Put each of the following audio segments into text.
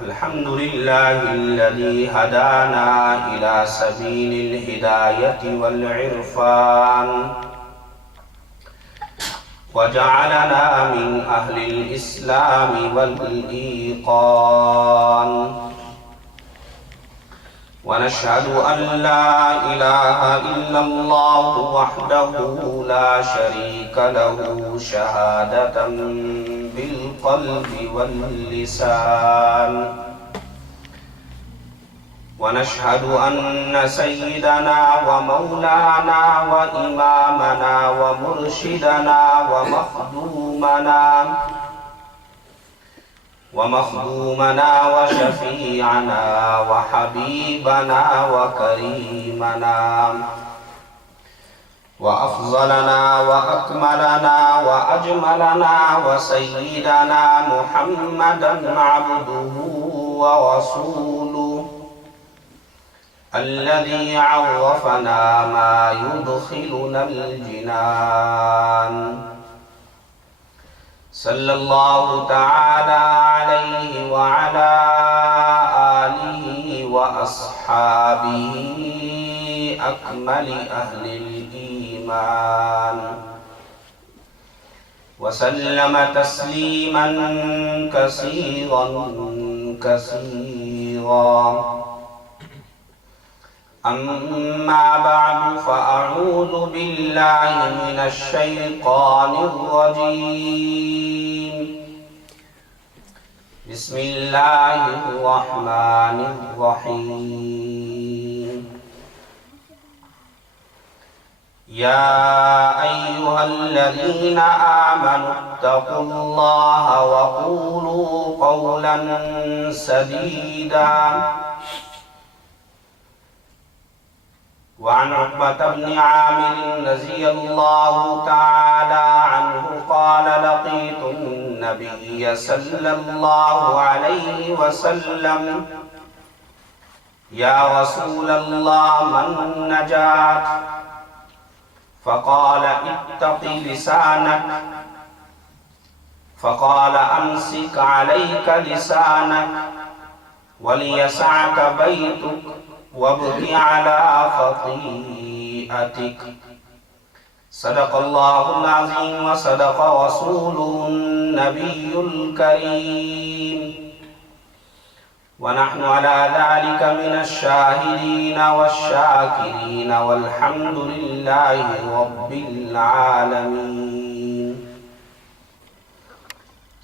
الحمد لله الذي هدانا إلى سبيل الهداية والعرفان وجعلنا من أهل الإسلام والإيقان ونشهد أن لا إله إلا الله وحده لا شريك له شهادة بالقلب واللسان ونشهد أن سيدنا ومولانا وإمامنا ومرشدنا ومخدومنا وشفيعنا وحبيبنا وكريمنا وأفضلنا وأكملنا وأجملنا وسيدنا محمدا عبده ورسوله الذي عرفنا ما يدخلنا الجنان صلى الله تعالى عليه وعلى آله وأصحابه أكمل أهل الإيمان وسلم تسليما كثيرا أما بعد فأعوذ بالله من الشيطان الرجيم بسم الله الرحمن الرحيم يا أيها الذين آمنوا اتقوا الله وقولوا قولا سديدا وعن عقبة بن عامر رضي الله تعالى عنه قال لقيت النبي صلى الله عليه وسلم يا رسول الله من النجاة فقال اتق لسانك فقال أمسك عليك لسانك وليسعك بيتك وابق على خطيئتك صدق الله العظيم وصدق رسوله النبي الكريم ونحن على ذلك من الشاهدين والشاكرين والحمد لله رب العالمین۔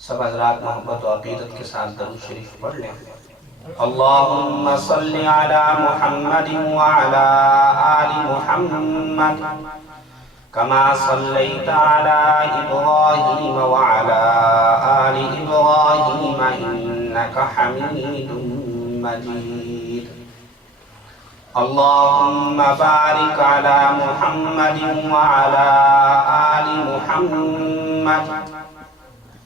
سب حضرات محبت و عقیدت کے ساتھ درود شریف پڑھ لیں۔ اللهم صل على محمد وعلى آل محمد كما صليت على إبراهيم وعلى آل إبراهيم إنك حميد مجيد اللهم بارك على محمد وعلى آل محمد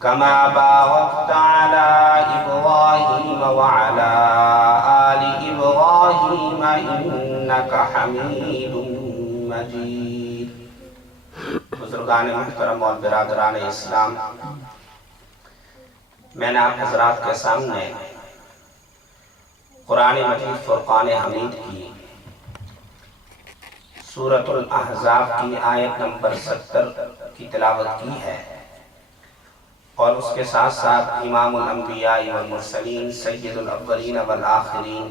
كما باركت على إبراهيم وعلى آل إبراهيم إنك حميد مجيد۔ بزرگان محترم اور برادران اسلام، میں نے آپ حضرات کے سامنے قرآن مجید فرقان حمید کی سورۃ الاحزاب کی آیت نمبر 70 کی تلاوت کی ہے، اور اس کے ساتھ ساتھ امام الانبیاء والمرسلین سید الاولین والآخرین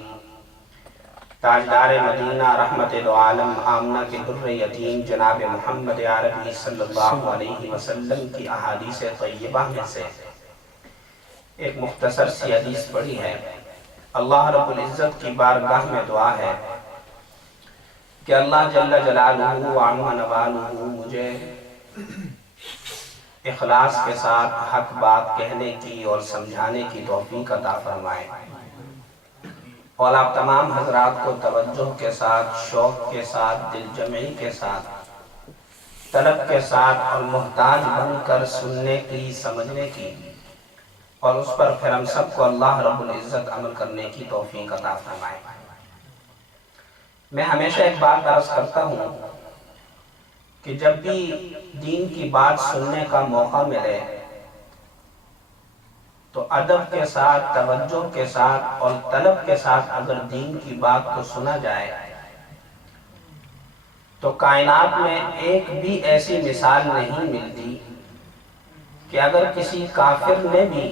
تاجدار مدینہ رحمت دو عالم آمنہ کے در یتیم جناب محمد عربی صلی اللہ علیہ وسلم کی احادیث طیبہ میں سے ایک مختصر سی حدیث پڑھی ہے۔ اللہ رب العزت کی بارگاہ میں دعا ہے کہ اللہ جل جلالہ وعظم نوالہ مجھے اخلاص کے ساتھ حق بات کہنے کی اور سمجھانے کی توفیق عطا فرمائے، اور آپ تمام حضرات کو توجہ کے ساتھ، شوق کے ساتھ، دل جمعی کے ساتھ، طلب کے ساتھ اور محتاج بن کر سننے کی، سمجھنے کی، اور اس پر پھر ہم سب کو اللہ رب العزت عمل کرنے کی توفیق عطا فرمائے۔ میں ہمیشہ ایک بات عرض کرتا ہوں کہ جب بھی دین کی بات سننے کا موقع ملے تو ادب کے ساتھ، توجہ کے ساتھ اور طلب کے ساتھ اگر دین کی بات کو سنا جائے تو کائنات میں ایک بھی ایسی مثال نہیں ملتی کہ اگر کسی کافر نے بھی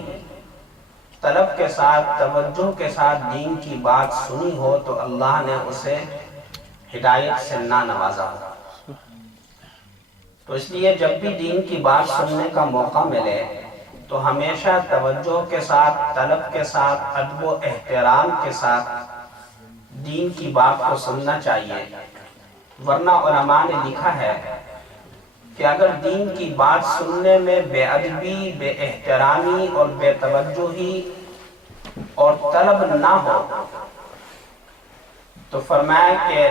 طلب کے ساتھ، توجہ کے ساتھ دین کی بات سنی ہو تو اللہ نے اسے ہدایت سے نہ نوازا ہو۔ تو اس لیے جب بھی دین کی بات سننے کا موقع ملے تو ہمیشہ توجہ کے ساتھ، طلب کے ساتھ، ادب و احترام کے ساتھ دین کی بات کو سننا چاہیے، ورنہ علماء نے لکھا ہے کہ اگر دین کی بات سننے میں بے ادبی، بے احترامی اور بے توجہی اور طلب نہ ہو تو فرمایا کہ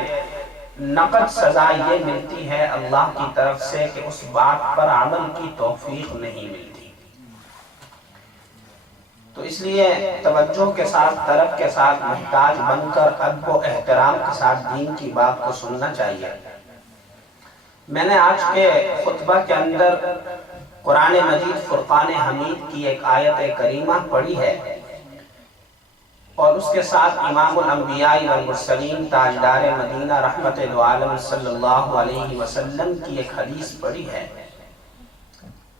نقد سزا یہ ملتی ہے اللہ کی طرف سے کہ اس بات پر عمل کی توفیق نہیں ملتی۔ تو اس لیے توجہ کے ساتھ، طلب کے ساتھ محتاج بن کر ادب و احترام کے ساتھ دین کی بات کو سننا چاہیے۔ میں نے آج کے خطبہ کے اندر قرآن مجید فرقان حمید کی ایک آیت کریمہ پڑھی ہے اور اس کے ساتھ امام الانبیاء والمرسلین تاجدار مدینہ رحمت دو عالم صلی اللہ علیہ وسلم کی ایک حدیث پڑھی ہے۔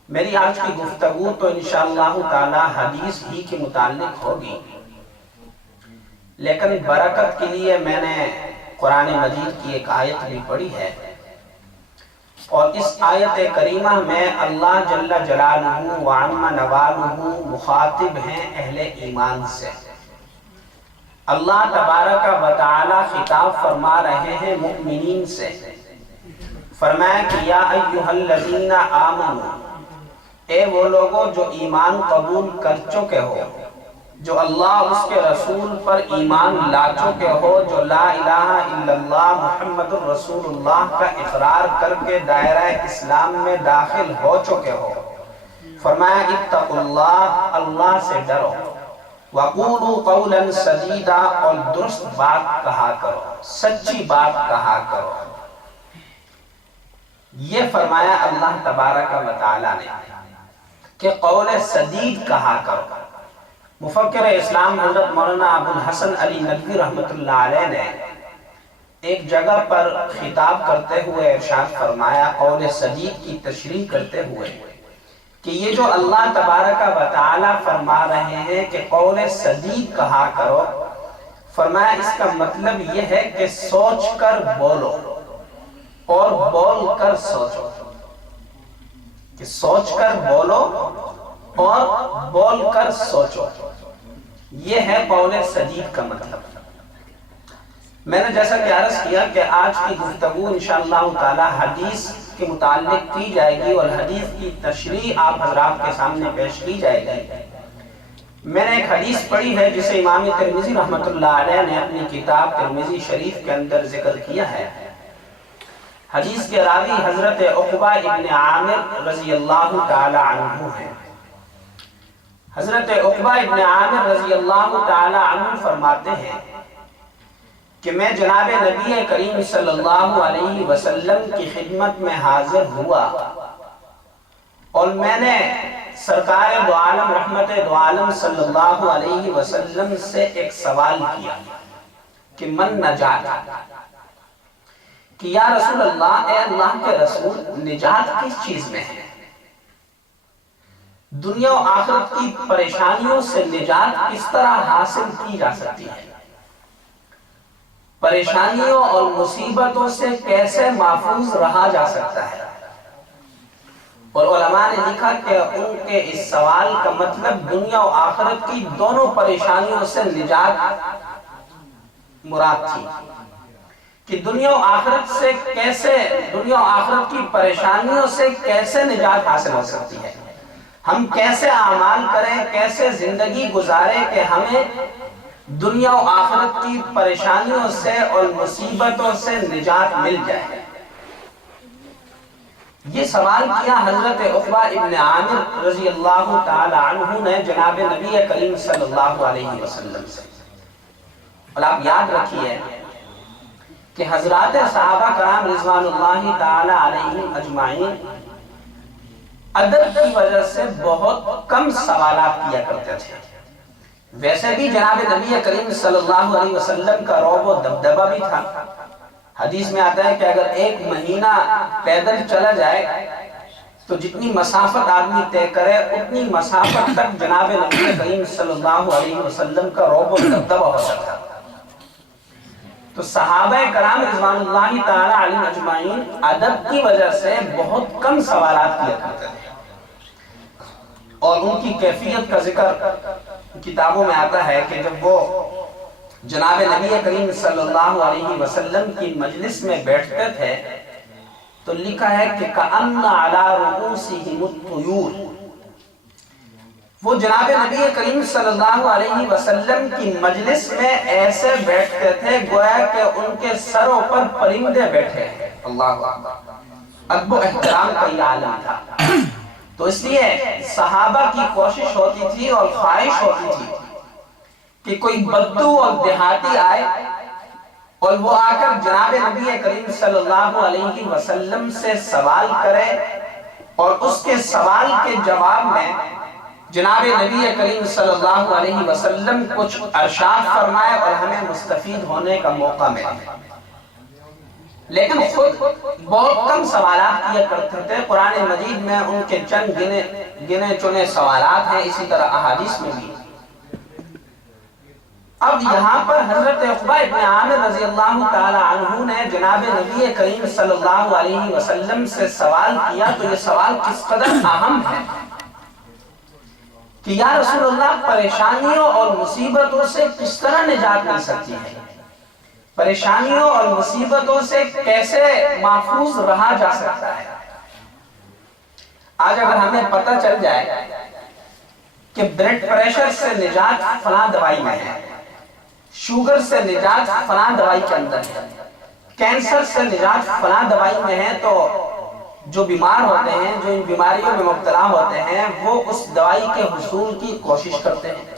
میری آج کی گفتگو تو انشاءاللہ تعالی حدیث ہی کے متعلق ہوگی، لیکن برکت کے لیے میں نے قرآن مجید کی ایک آیت بھی پڑھی ہے، اور اس آیت کریمہ میں اللہ جل جلالہ وعم نوالہ مخاطب ہیں اہل ایمان سے۔ اللہ تبارک و تعالی خطاب فرما رہے ہیں مؤمنین سے، فرمایا کہ یا ایھا الذین آمنوا، اے وہ لوگوں جو ایمان قبول کر چکے ہو، جو اللہ اس کے رسول پر ایمان لا چکے ہو، جو لا الہ الا اللہ محمد الرسول اللہ کا اقرار کر کے دائرہ اسلام میں داخل ہو چکے ہو، فرمایا اتقوا اللہ، اللہ سے ڈرو، وقولوا قولا سدیدا، اور درست بات کہا کرو، سچی بات کہا کرو۔ یہ فرمایا اللہ تبارک و تعالی نے کہ قول سدید کہا کرو۔ مفکر اسلام حضرت مولانا ابو الحسن علی ندوی رحمۃ اللہ علیہ نے ایک جگہ پر خطاب کرتے ہوئے ارشاد فرمایا، قول سدید کی تشریح کرتے ہوئے، کہ یہ جو اللہ تبارک و تعالی فرما رہے ہیں کہ قول سدید کہا کرو، فرمایا اس کا مطلب یہ ہے کہ سوچ کر بولو اور بول کر سوچو، کہ سوچ کر بولو اور بول کر سوچو، یہ ہے قول سدید کا مطلب۔ میں نے جیسا کہ عرض کیا کہ آج کی گفتگو انشاءاللہ تعالی حدیث کے متعلق کی جائے گی اور حدیث کی تشریح آپ حضرات کے سامنے پیش کی جائے گی۔ میں نے ایک حدیث پڑھی ہے جسے امام ترمذی رحمۃ اللہ علیہ نے اپنی کتاب ترمذی شریف کے اندر ذکر کیا ہے۔ حدیث کے راوی حضرت عقبہ ابن عامر رضی اللہ تعالی عنہ ہیں۔ حضرت عقبہ ابن عامر رضی اللہ تعالی عنہ فرماتے ہیں کہ میں جناب نبی کریم صلی اللہ علیہ وسلم کی خدمت میں حاضر ہوا اور میں نے سرکار دو عالم رحمت دو عالم صلی اللہ علیہ وسلم سے ایک سوال کیا کہ من نجات، کہ یا رسول اللہ، اے اللہ کے رسول، نجات کس چیز میں ہے؟ دنیا و آخرت کی پریشانیوں سے نجات کس طرح حاصل کی جا سکتی ہے؟ پریشانیوں اور مصیبتوں سے کیسے محفوظ رہا جا سکتا ہے؟ اور علماء نے لکھا کہ ان کے اس سوال کا مطلب دنیا و آخرت کی دونوں پریشانیوں سے نجات مراد تھی، کہ دنیا و آخرت سے کیسے، دنیا و آخرت کی پریشانیوں سے کیسے نجات حاصل ہو سکتی ہے، ہم کیسے اعمال کریں، کیسے زندگی گزاریں کہ ہمیں دنیا و آخرت کی پریشانیوں سے اور مصیبتوں سے نجات مل جائے۔ یہ سوال کیا حضرت عقبہ ابن عامر رضی اللہ تعالی عنہ نے جناب نبی کریم صلی اللہ علیہ وسلم سے۔ اور آپ یاد رکھیے کہ حضرات صحابہ کرام رضوان اللہ تعالی علیہم اجمعین ادب کی وجہ سے بہت کم سوالات کیا کرتے تھے۔ ویسے بھی جناب نبی کریم صلی اللہ علیہ وسلم کا رعب و دبدبہ بھی تھا۔ حدیث میں آتا ہے کہ اگر ایک مہینہ پیدل چلا جائے تو جتنی مسافت آدمی طے کرے اتنی مسافت تک جناب نبی کریم صلی اللہ علیہ وسلم کا رعب و دبدبہ ہوتا تھا۔ تو صحابہ کرام رضوان اللہ تعالی علیہم اجمعین ادب کی وجہ سے بہت کم سوالات کیا کرتے تھے، اور ان کی کیفیت کا ذکر کتابوں میں آتا ہے کہ جب وہ جناب نبی کریم صلی اللہ علیہ وسلم کی مجلس میں بیٹھتے تھے تو لکھا ہے کہ کأن علی رؤوسہم الطیور، وہ جناب نبی کریم صلی اللہ علیہ وسلم کی مجلس میں ایسے بیٹھتے تھے گویا کہ ان کے سروں پر پرندے بیٹھے ہیں۔ اللہ ادب و احترام کا یہ عالم تھا۔ تو اس لیے صحابہ کی کوشش ہوتی تھی اور خواہش ہوتی تھی کہ کوئی بدو اور دیہاتی آئے اور وہ آ کر جناب نبی کریم صلی اللہ علیہ وسلم سے سوال کرے، اور اس کے سوال کے جواب میں جناب نبی کریم صلی اللہ علیہ وسلم کچھ ارشاد فرمائے اور ہمیں مستفید ہونے کا موقع ملے۔ لیکن خود بہت کم سوالات کیا کرتے تھے۔ قرآن مجید میں ان کے چند گنے چنے سوالات ہیں، اسی طرح احادیث میں بھی۔ اب یہاں پر حضرت عقبہ ابن عامر رضی اللہ تعالی عنہ نے جناب نبی کریم صلی اللہ علیہ وسلم سے سوال کیا، تو یہ سوال کس قدر اہم ہے کہ یا رسول اللہ پریشانیوں اور مصیبتوں سے کس طرح نجات مل سکتی ہے، پریشانیوں اور مصیبتوں سے کیسے محفوظ رہا جا سکتا ہے۔ آج اگر ہمیں پتہ چل جائے کہ بلڈ پریشر سے نجات فلاں دوائی میں ہے، شوگر سے نجات فلاں دوائی کے اندر ہے، کینسر سے نجات فلاں دوائی میں ہے، تو جو بیمار ہوتے ہیں، جو ان بیماریوں میں مبتلا ہوتے ہیں، وہ اس دوائی کے حصول کی کوشش کرتے ہیں۔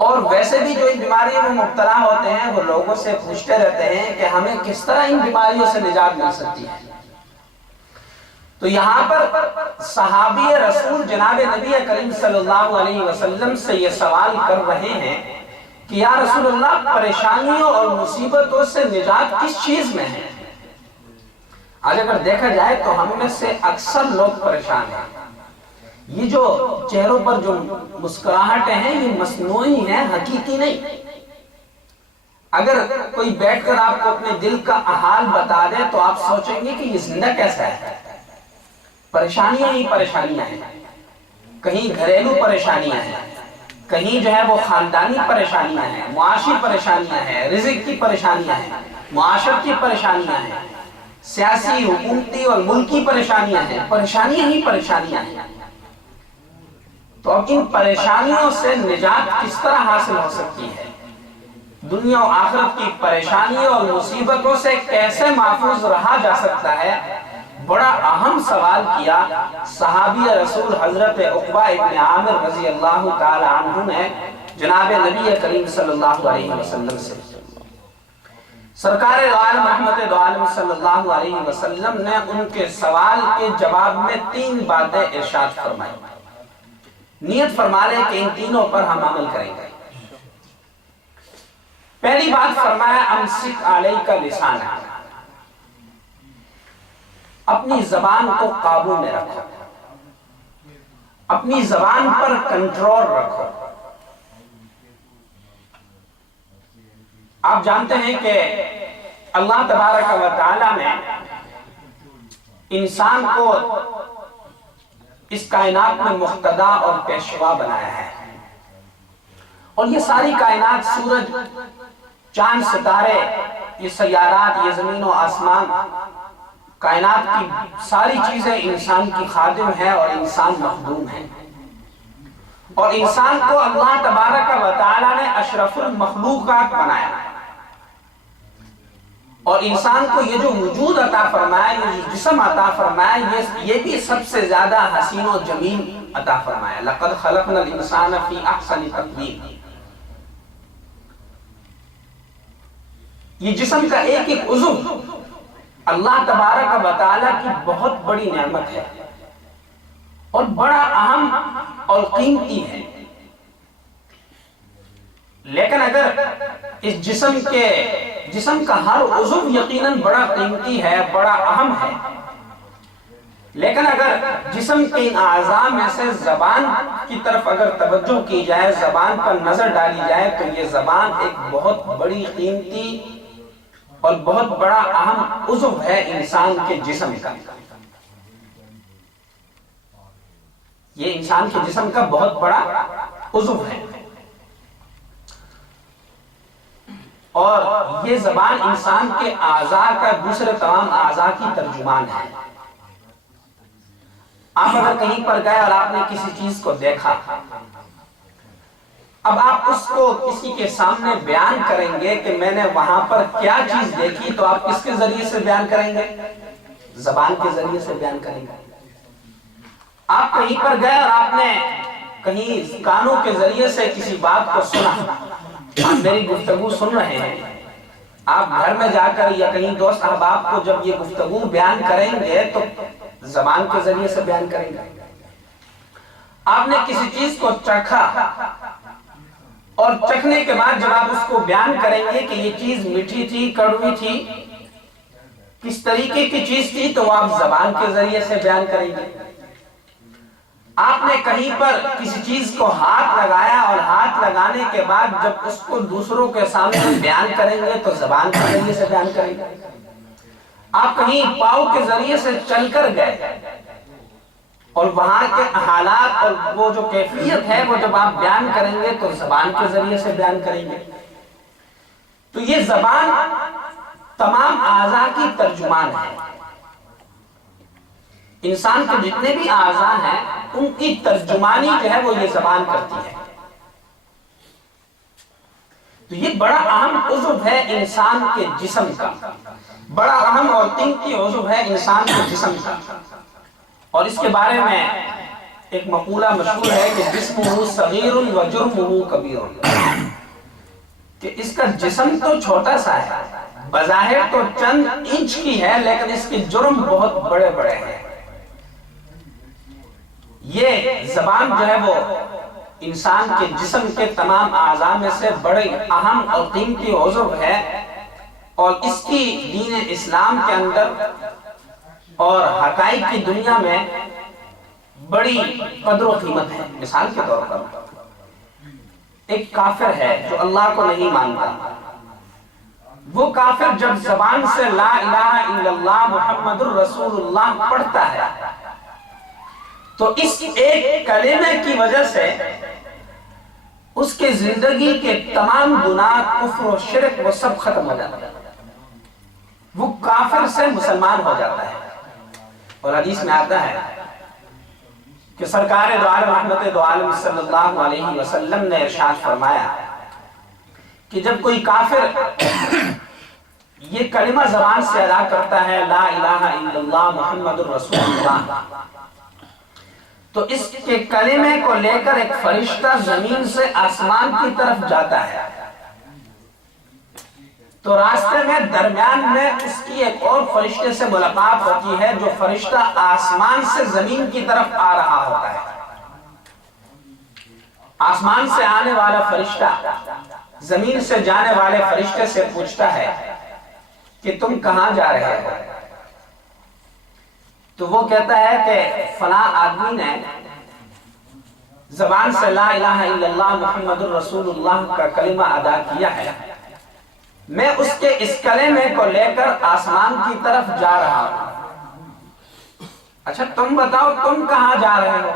اور ویسے بھی جو ان بیماریوں میں مبتلا ہوتے ہیں وہ لوگوں سے پوچھتے رہتے ہیں کہ ہمیں کس طرح ان بیماریوں سے نجات مل سکتی ہے۔ تو یہاں پر صحابی رسول جناب نبی کریم صلی اللہ علیہ وسلم سے یہ سوال کر رہے ہیں کہ یا رسول اللہ پریشانیوں اور مصیبتوں سے نجات کس چیز میں ہے؟ آج اگر دیکھا جائے تو ہم میں سے اکثر لوگ پریشان ہیں۔ یہ جو چہروں پر جو مسکراہٹیں ہیں یہ مصنوعی ہیں، حقیقی نہیں۔ اگر کوئی بیٹھ کر آپ کو اپنے دل کا حال بتا دے تو آپ سوچیں گے کہ یہ زندہ کیسا ہے۔ پریشانیاں ہی پریشانیاں ہیں، کہیں گھریلو پریشانیاں ہیں، کہیں جو ہے وہ خاندانی پریشانیاں ہیں، معاشی پریشانیاں ہیں، رزق کی پریشانیاں ہیں، معاشرت کی پریشانیاں ہیں، سیاسی حکومتی اور ملکی پریشانیاں ہیں، پریشانیاں ہی پریشانیاں ہیں۔ تو اب ان پریشانیوں سے نجات کس طرح حاصل ہو سکتی ہے؟ دنیا و آخرت کی پریشانیوں اور مصیبتوں سے کیسے محفوظ رہا جا سکتا ہے؟ بڑا اہم سوال کیا صحابی رسول حضرت عقبہ ابن عامر رضی اللہ تعالی عنہ نے جناب نبی کریم صلی اللہ علیہ وسلم سے۔ سرکار دو عالم رحمت دو عالم صلی اللہ علیہ وسلم نے ان کے سوال کے جواب میں 3 باتیں ارشاد فرمائی۔ نیت فرما لیں کہ ان تینوں پر ہم عمل کریں گے۔ پہلی بات فرمایا امسک علیک لسانک، اپنی زبان کو قابو میں رکھو، اپنی زبان پر کنٹرول رکھو۔ آپ جانتے ہیں کہ اللہ تبارک و تعالی نے انسان کو اس کائنات میں مقتدا اور پیشوا بنایا ہے، اور یہ ساری کائنات، سورج، چاند، ستارے، یہ سیارات، یہ زمین و آسمان، کائنات کی ساری چیزیں انسان کی خادم ہیں اور انسان مخدوم ہے۔ اور انسان کو اللہ تبارک و تعالی نے اشرف المخلوقات بنایا، اور انسان کو یہ جو وجود عطا فرمایا، یہ جو جسم عطا فرمایا، یہ بھی سب سے زیادہ حسین و جمیل عطا فرمایا۔ لقد خلقنا الانسان فی احسن تقویم۔ یہ جسم کا ایک ایک عضو اللہ تبارک و تعالی کی بہت بڑی نعمت ہے۔ اور بڑا اہم اور قیمتی ہے، لیکن اگر اس جسم کا ہر عضو یقیناً بڑا قیمتی ہے، بڑا اہم ہے، لیکن اگر جسم کے ان اعضاء میں سے زبان کی طرف اگر توجہ کی جائے، زبان پر نظر ڈالی جائے، تو یہ زبان ایک بہت بڑی قیمتی اور بہت بڑا اہم عضو ہے انسان کے جسم کا۔ یہ انسان کے جسم کا بہت بڑا عضو ہے، اور یہ زبان انسان کے اعضاء کا دوسرے تمام اعضاء کی ترجمان ہے۔ آپ اگر کہیں پر گئے اور آپ نے کسی چیز کو دیکھا، اب آپ اس کو کسی کے سامنے بیان کریں گے کہ میں نے وہاں پر کیا چیز دیکھی، تو آپ کس کے ذریعے سے بیان کریں گے؟ زبان کے ذریعے سے بیان کریں گے۔ آپ کہیں پر گئے اور آپ نے کہیں کانوں کے ذریعے سے کسی بات کو سنا، آپ میری گفتگو سن رہے ہیں، آپ گھر میں جا کر یا کہیں دوست احباب کو جب یہ گفتگو بیان کریں گے تو زبان کے ذریعے سے بیان کریں گے۔ آپ نے کسی چیز کو چکھا، اور چکھنے کے بعد جب آپ اس کو بیان کریں گے کہ یہ چیز میٹھی تھی، کڑوی تھی، کس طریقے کی چیز تھی، تو آپ زبان کے ذریعے سے بیان کریں گے۔ آپ نے کہیں پر کسی چیز کو ہاتھ لگایا، اور ہاتھ لگانے کے بعد جب اس کو دوسروں کے سامنے بیان کریں گے تو زبان کے ذریعے سے بیان کریں گے۔ آپ کہیں پاؤں کے ذریعے سے چل کر گئے، اور وہاں کے حالات اور وہ جو کیفیت ہے وہ جب آپ بیان کریں گے تو زبان کے ذریعے سے بیان کریں گے۔ تو یہ زبان تمام اعضاء کی ترجمان ہے۔ انسان کے جتنے بھی اعضاء ہیں ان کی ترجمانی جو ہے وہ یہ زبان کرتی ہے۔ تو یہ بڑا اہم عضو ہے انسان کے جسم کا، بڑا اہم اور قیمتی عضو ہے انسان کے جسم کا۔ اور اس کے بارے میں ایک مقولہ مشہور ہے کہ جسمہ صغیر و جرمہ کبیر، کہ اس کا جسم تو چھوٹا سا ہے، بظاہر تو چند انچ کی ہے، لیکن اس کے جرم بہت بڑے بڑے ہیں۔ یہ زبان جو ہے وہ انسان کے جسم کے تمام اعضاء میں سے بڑے اہم اور قیمتی عضو ہے، اور اس کی دین اسلام کے اندر اور حقائق کی دنیا میں بڑی قدر و قیمت ہے۔ مثال کے طور پر ایک کافر ہے جو اللہ کو نہیں مانتا، وہ کافر جب زبان سے لا الہ الا اللہ محمد الرسول اللہ پڑھتا ہے تو اس ایک کلمے کی وجہ سے اس کے زندگی کے تمام گناہ، کفر و شرک وہ سب ختم ہو جاتا ہے، وہ کافر سے مسلمان ہو جاتا ہے۔ اور حدیث میں آتا ہے کہ سرکار دو عالم رحمت دو عالم صلی اللہ علیہ وسلم نے ارشاد فرمایا کہ جب کوئی کافر یہ کلمہ زبان سے ادا کرتا ہے لا الہ الا اللہ محمد الرسول اللہ، تو اس کے کلمے کو لے کر ایک فرشتہ زمین سے آسمان کی طرف جاتا ہے، تو راستے میں درمیان میں اس کی ایک اور فرشتے سے ملاقات ہوتی ہے، جو فرشتہ آسمان سے زمین کی طرف آ رہا ہوتا ہے۔ آسمان سے آنے والا فرشتہ زمین سے جانے والے فرشتے سے پوچھتا ہے کہ تم کہاں جا رہے ہو؟ تو وہ کہتا ہے کہ فلاں آدمی نے زبان سے لا الہ الا اللہ محمد الرسول اللہ کا کلمہ ادا کیا ہے، میں اس کے اس کلمے کو لے کر آسمان کی طرف جا رہا ہوں۔ اچھا تم بتاؤ تم کہاں جا رہے ہو؟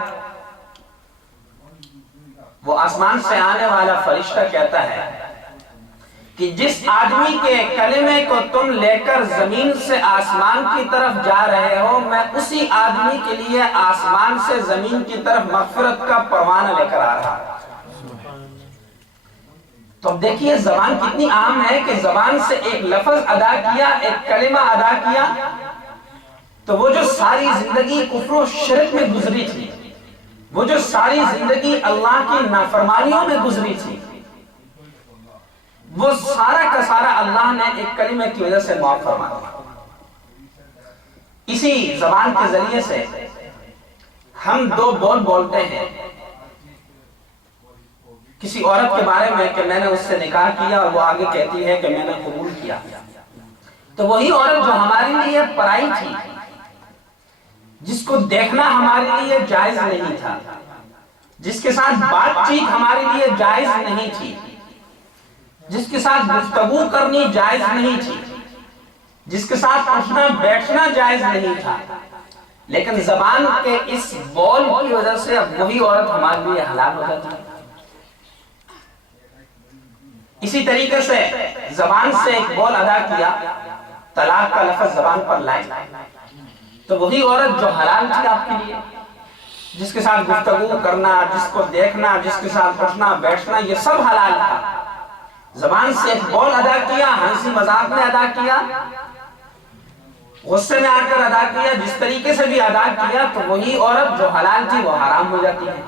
وہ آسمان سے آنے والا فرشتہ کہتا ہے کہ جس آدمی کے کلمے کو تم لے کر زمین سے آسمان کی طرف جا رہے ہو، میں اسی آدمی کے لیے آسمان سے زمین کی طرف مغفرت کا پروانہ لے کر آ رہا ہوں۔ تو اب دیکھیے زبان کتنی اہم ہے کہ زبان سے ایک لفظ ادا کیا، ایک کلمہ ادا کیا، تو وہ جو ساری زندگی کفر و شرک میں گزری تھی، وہ جو ساری زندگی اللہ کی نافرمانیوں میں گزری تھی، وہ سارا کا سارا اللہ نے ایک کلمے کی وجہ سے معاف فرما دیا۔ اسی زبان کے ذریعے سے ہم دو بول بولتے ہیں کسی عورت کے بارے میں کہ میں نے اس سے نکاح کیا، اور وہ آگے کہتی ہے کہ میں نے قبول کیا، تو وہی عورت جو ہمارے لیے پرائی تھی، جس کو دیکھنا ہمارے لیے جائز نہیں تھا، جس کے ساتھ بات چیت ہمارے لیے جائز نہیں تھی، جس کے ساتھ گفتگو کرنی جائز نہیں تھی، جس کے ساتھ اٹھنا بیٹھنا جائز نہیں تھا، لیکن زبان کے اس بول کی وجہ سے اب وہی عورت ہمارے لیے حلال ہو جاتی ہے۔ اسی طریقے سے زبان سے ایک بول ادا کیا، طلاق کا لفظ زبان پر لائے، تو وہی عورت جو حلال تھی آپ کے لیے، جس کے ساتھ گفتگو کرنا، جس کو دیکھنا، جس کے ساتھ اٹھنا بیٹھنا، یہ سب حلال تھا۔ زبان سے ایک بول ادا کیا، ہنسی مذاق میں ادا کیا، غصے میں آ کر ادا کیا، جس طریقے سے بھی ادا کیا، تو وہی عورت جو حلال تھی وہ حرام ہو جاتی ہے۔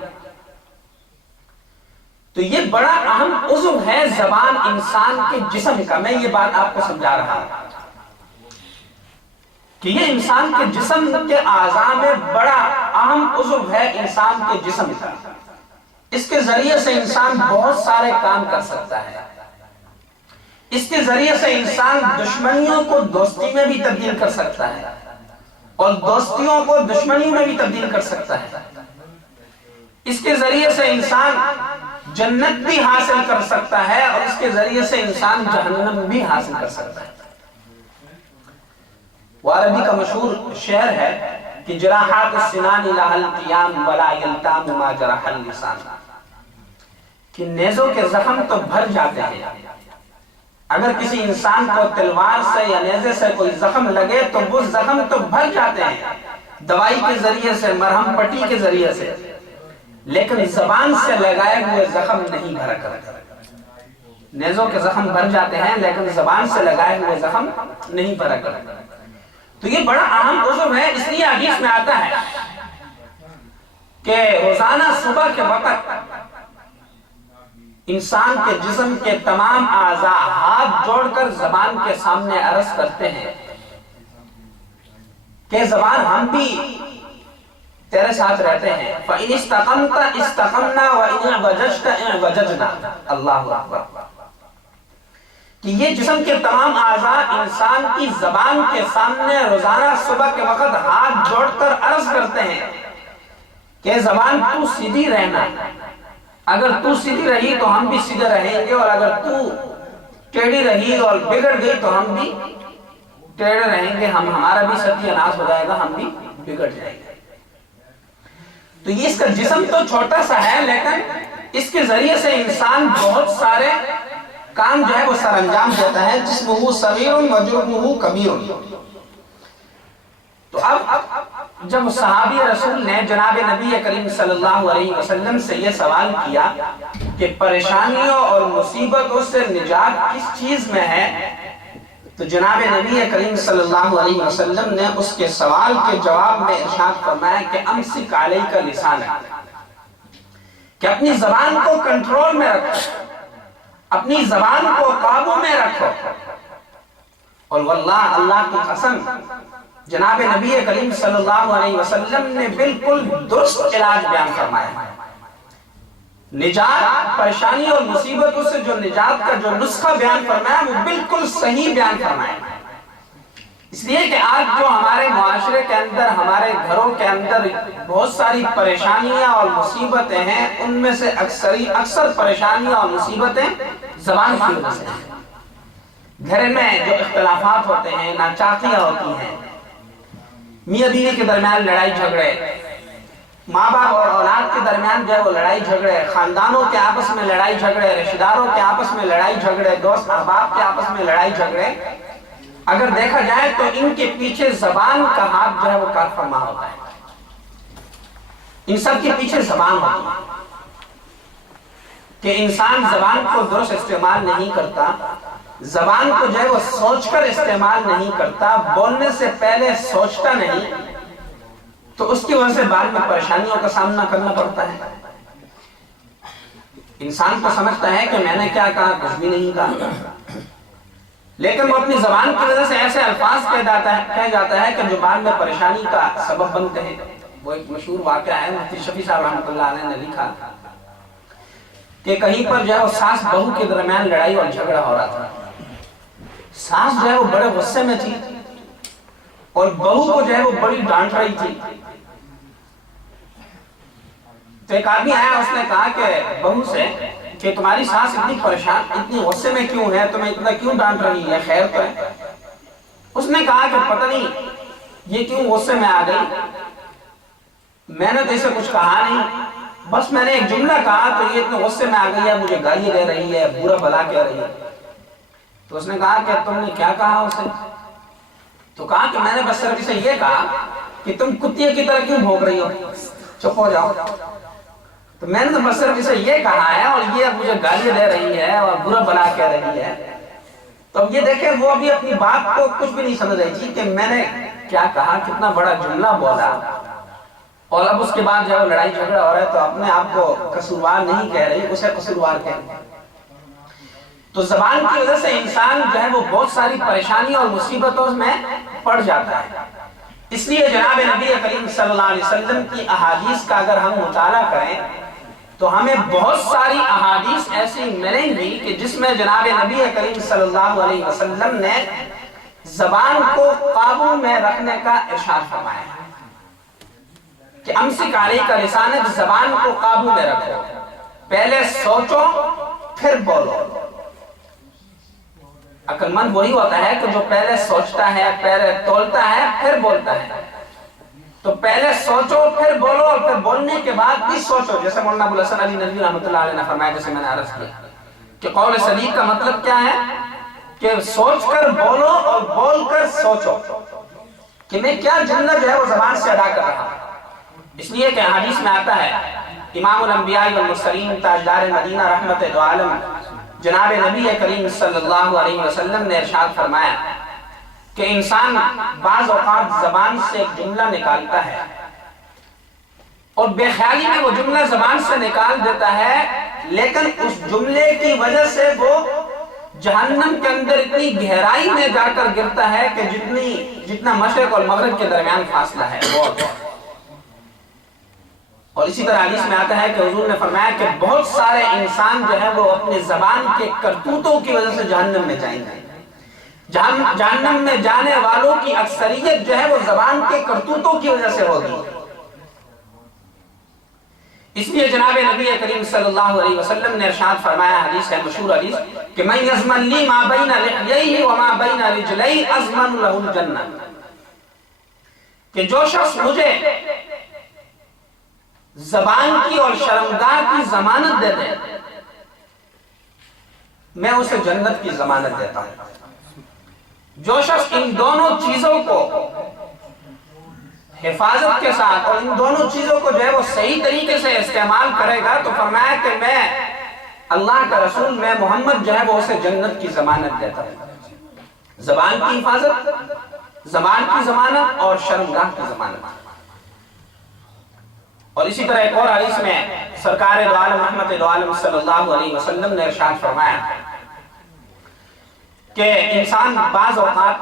تو یہ بڑا اہم عضو ہے زبان انسان کے جسم کا۔ میں یہ بات آپ کو سمجھا رہا ہوں کہ یہ انسان کے جسم کے اعضاء میں بڑا اہم عضو ہے انسان کے جسم کا۔ اس کے ذریعے سے انسان بہت سارے کام کر سکتا ہے۔ اس کے ذریعے سے انسان دشمنیوں کو دوستی میں بھی تبدیل کر سکتا ہے، اور دوستیوں کو دشمنی میں بھی تبدیل کر سکتا ہے۔ اس کے ذریعے سے انسان جنت بھی حاصل کر سکتا ہے، اور اس کے ذریعے سے انسان جہنم بھی حاصل کر سکتا ہے۔ عربی کا مشہور شعر ہے کہ جراحات السنان لها القیام ولا یلتام ما جرح اللسان، کہ نیزوں کے زخم تو بھر جاتے ہیں، اگر کسی انسان کو تلوار سے یا نیزے سے کوئی زخم لگے تو وہ زخم تو بھر جاتے ہیں دوائی کے ذریعے سے، مرہم پٹی کے ذریعے سے، لیکن زبان سے لگائے ہوئے زخم نہیں بھرا کرتے۔ نیزوں کے زخم بھر جاتے ہیں لیکن زبان سے لگائے ہوئے زخم نہیں بھرا کرتے۔ تو یہ بڑا اہم عضو ہے، اس لیے حدیث میں آتا ہے کہ روزانہ صبح کے وقت انسان کے جسم کے تمام اعضاء ہاتھ جوڑ کر زبان کے سامنے عرض کرتے ہیں کہ زبان ہم بھی تیرے ساتھ رہتے ہیں، فَإِنِ اسْتَقَمْتَ اسْتَقَمْنَا وَإِنِ اعْوَجَجْتَ اعْوَجَجْنَا۔ اللہ اکبر، کہ یہ جسم کے تمام اعضاء انسان کی زبان کے سامنے روزانہ صبح کے وقت ہاتھ جوڑ کر عرض کرتے ہیں کہ زبان تو سیدھی رہنا، اگر تو سیدھی رہی تو ہم بھی سیدھے رہیں گے، اور اگر تو ٹیڑھی رہی اور بگڑ گئی تو ہم بھی ٹیڑھے رہیں گے، ہمارا بھی ستیہ ناش ہو جائے گا، ہم بھی بگڑ جائیں گے۔ تو یہ اس کا جسم تو چھوٹا سا ہے، لیکن اس کے ذریعے سے انسان بہت سارے کام جو ہے وہ سر انجام دیتا ہے۔ جسمہ صغیر و جرمہ کبیر۔ تو اب جب صحابی رسول نے جناب نبی کریم صلی اللہ علیہ وسلم سے یہ سوال کیا کہ پریشانیوں اور مصیبتوں سے نجات کس چیز میں ہے، تو جناب نبی کریم صلی اللہ علیہ وسلم نے اس کے سوال کے جواب میں ارشاد فرمایا کہ امسک علیک لسانک، کہ اپنی زبان کو کنٹرول میں رکھو، اپنی زبان کو قابو میں رکھو۔ اور واللہ، اللہ کی قسم، جناب نبی کریم صلی اللہ علیہ وسلم نے بالکل درست علاج بیان فرمایا۔ نجات، پریشانی اور مصیبتوں سے جو نجات کا جو نسخہ بیان فرمایا وہ بالکل صحیح بیان فرمایا۔ اس لیے کہ آج جو ہمارے معاشرے کے اندر، ہمارے گھروں کے اندر بہت ساری پریشانیاں اور مصیبتیں ہیں، ان میں سے اکثر پریشانیاں اور مصیبتیں زبان کی وجہ سے ہیں۔ گھر میں جو اختلافات ہوتے ہیں، ناچاکیاں ہوتی ہیں، میاں بیوی کے درمیان لڑائی جھگڑے، ماں باپ اور اولاد کے درمیان جو ہے وہ لڑائی جھگڑے، خاندانوں کے آپس میں لڑائی جھگڑے، رشتہ داروں کے آپس میں لڑائی جھگڑے، دوست احباب کے آپس میں لڑائی جھگڑے، اگر دیکھا جائے تو ان کے پیچھے زبان کا ہاتھ جو ہے وہ کار فرما ہوتا ہے۔ ان سب کے پیچھے زبان ہوتی ہے کہ انسان زبان کو درست استعمال نہیں کرتا، زبان کو جو ہے وہ سوچ کر استعمال نہیں کرتا، بولنے سے پہلے سوچتا نہیں، تو اس کی وجہ سے بعد میں پریشانیوں کا سامنا کرنا پڑتا ہے۔ انسان کو سمجھتا ہے کہ میں نے کیا کہا، کچھ بھی نہیں کہا، لیکن وہ اپنی زبان کی وجہ سے ایسے الفاظ کہہ جاتا ہے کہ جو بعد میں پریشانی کا سبب بنتے ہیں۔ وہ ایک مشہور واقعہ ہے، مفتی شفیع صاحب رحمۃ اللہ علیہ نے لکھا کہ کہیں پر جو ہے وہ ساس بہو کے درمیان لڑائی اور جھگڑا ہو رہا تھا. ساس جو ہے وہ بڑے غصے میں تھی اور بہو کو جو ہے وہ بڑی ڈانٹ رہی تھی. تو ایک آدمی آیا، اس نے کہا کہ بہو سے کہ تمہاری ساس اتنی پریشان، اتنی غصے میں کیوں ہے، تمہیں اتنا کیوں ڈانٹ رہی ہے، خیر تو ہے؟ اس نے کہا کہ پتہ نہیں یہ کیوں غصے میں آ گئی، میں نے تو اسے کچھ کہا نہیں، بس میں نے ایک جملہ کہا تو یہ اتنے غصے میں آ گئی ہے، مجھے گالی دے رہی ہے، برا بھلا کہہ رہی ہے. تو اس نے کہا کہ تم نے کیا کہا اسے؟ تو کہا کہ میں نے بس صرف اسے یہ کہا کہ تم کتیے کی طرح کیوں بھونک رہی ہو، چپ ہو جاؤ. تو میں نے تو بس صرف اسے یہ کہا ہے اور یہ اب مجھے گالی دے رہی ہے اور برا بھلا کہہ رہی ہے. تو اب یہ دیکھیں وہ ابھی اپنی بات کو کچھ بھی نہیں سمجھ رہی تھی کہ میں نے کیا کہا، کتنا بڑا جملہ بولا، اور اب اس کے بعد جب لڑائی جھگڑا ہو رہا ہے تو اپنے آپ کو قصوروار نہیں کہہ رہی، اسے قصوروار کہہ رہی. تو زبان کی وجہ سے انسان جو ہے وہ بہت ساری پریشانی اور مصیبتوں میں پڑ جاتا ہے. اس لیے جناب نبی کریم صلی اللہ علیہ وسلم کی احادیث کا اگر ہم مطالعہ کریں تو ہمیں بہت ساری احادیث ایسی ملیں گی کہ جس میں جناب نبی کریم صلی اللہ علیہ وسلم نے زبان کو قابو میں رکھنے کا ارشاد فرمایا ہے کہ امسک علیک لسانک، زبان کو قابو میں رکھو، پہلے سوچو پھر بولو. عقل مند وہی ہوتا ہے کہ جو پہلے سوچتا ہے، پہلے تولتا ہے، پھر بولتا ہے. تو پہلے سوچو پھر بولو، اور پھر بولنے کے بعد بھی سوچو، جیسے مولانا ابو الحسن علی ندوی رحمۃ اللہ علیہ نے فرمایا، جیسے میں نے عرض کیا کہ قول سدید کا مطلب کیا ہے کہ سوچ کر بولو اور بول کر سوچو کہ میں کیا جملہ جو ہے وہ زبان سے ادا کر رہا ہوں. اس لیے کہ حدیث میں آتا ہے، امام الانبیاء والمرسلین تاجدار مدینہ رحمت دو عالم جناب نبی کریم صلی اللہ علیہ وسلم نے ارشاد فرمایا کہ انسان بعض اوقات زبان سے ایک جملہ نکالتا ہے اور بے خیالی میں وہ جملہ زبان سے نکال دیتا ہے، لیکن اس جملے کی وجہ سے وہ جہنم کے اندر اتنی گہرائی میں جا کر گرتا ہے کہ جتنا مشرق اور مغرب کے درمیان فاصلہ ہے وہ. اور اسی طرح حدیث میں آتا ہے کہ حضور نے فرمایا کہ بہت سارے انسان جو ہے وہ اپنی زبان کے کرتوتوں کی وجہ سے جہنم میں جائیں گے. جہنم میں جانے والوں کی اکثریت جو ہے وہ زبان کے کرتوتوں کی وجہ سے ہوگی. اس لیے جناب نبی کریم صلی اللہ علیہ وسلم نے ارشاد فرمایا، حدیث ہے مشہور حدیث، کہ من یضمن لی ما بین لحییہ وما بین رجلیہ اضمن لہ الجنہ، کہ جو شخص مجھے زبان کی اور شرمگاہ کی ضمانت دے دے میں اسے جنت کی ضمانت دیتا ہوں. جو شخص ان دونوں چیزوں کو حفاظت کے ساتھ اور ان دونوں چیزوں کو جو ہے وہ صحیح طریقے سے استعمال کرے گا تو فرمایا کہ میں اللہ کا رسول، میں محمد جو ہے وہ اسے جنت کی ضمانت دیتا ہوں. زبان کی حفاظت، زبان کی ضمانت اور شرمگاہ کی ضمانت. اور اسی طرح ایک اور حدیث میں سرکار دو عالم رحمت دو عالم صلی اللہ علیہ وسلم نے ارشاد فرمایا کہ انسان بعض اوقات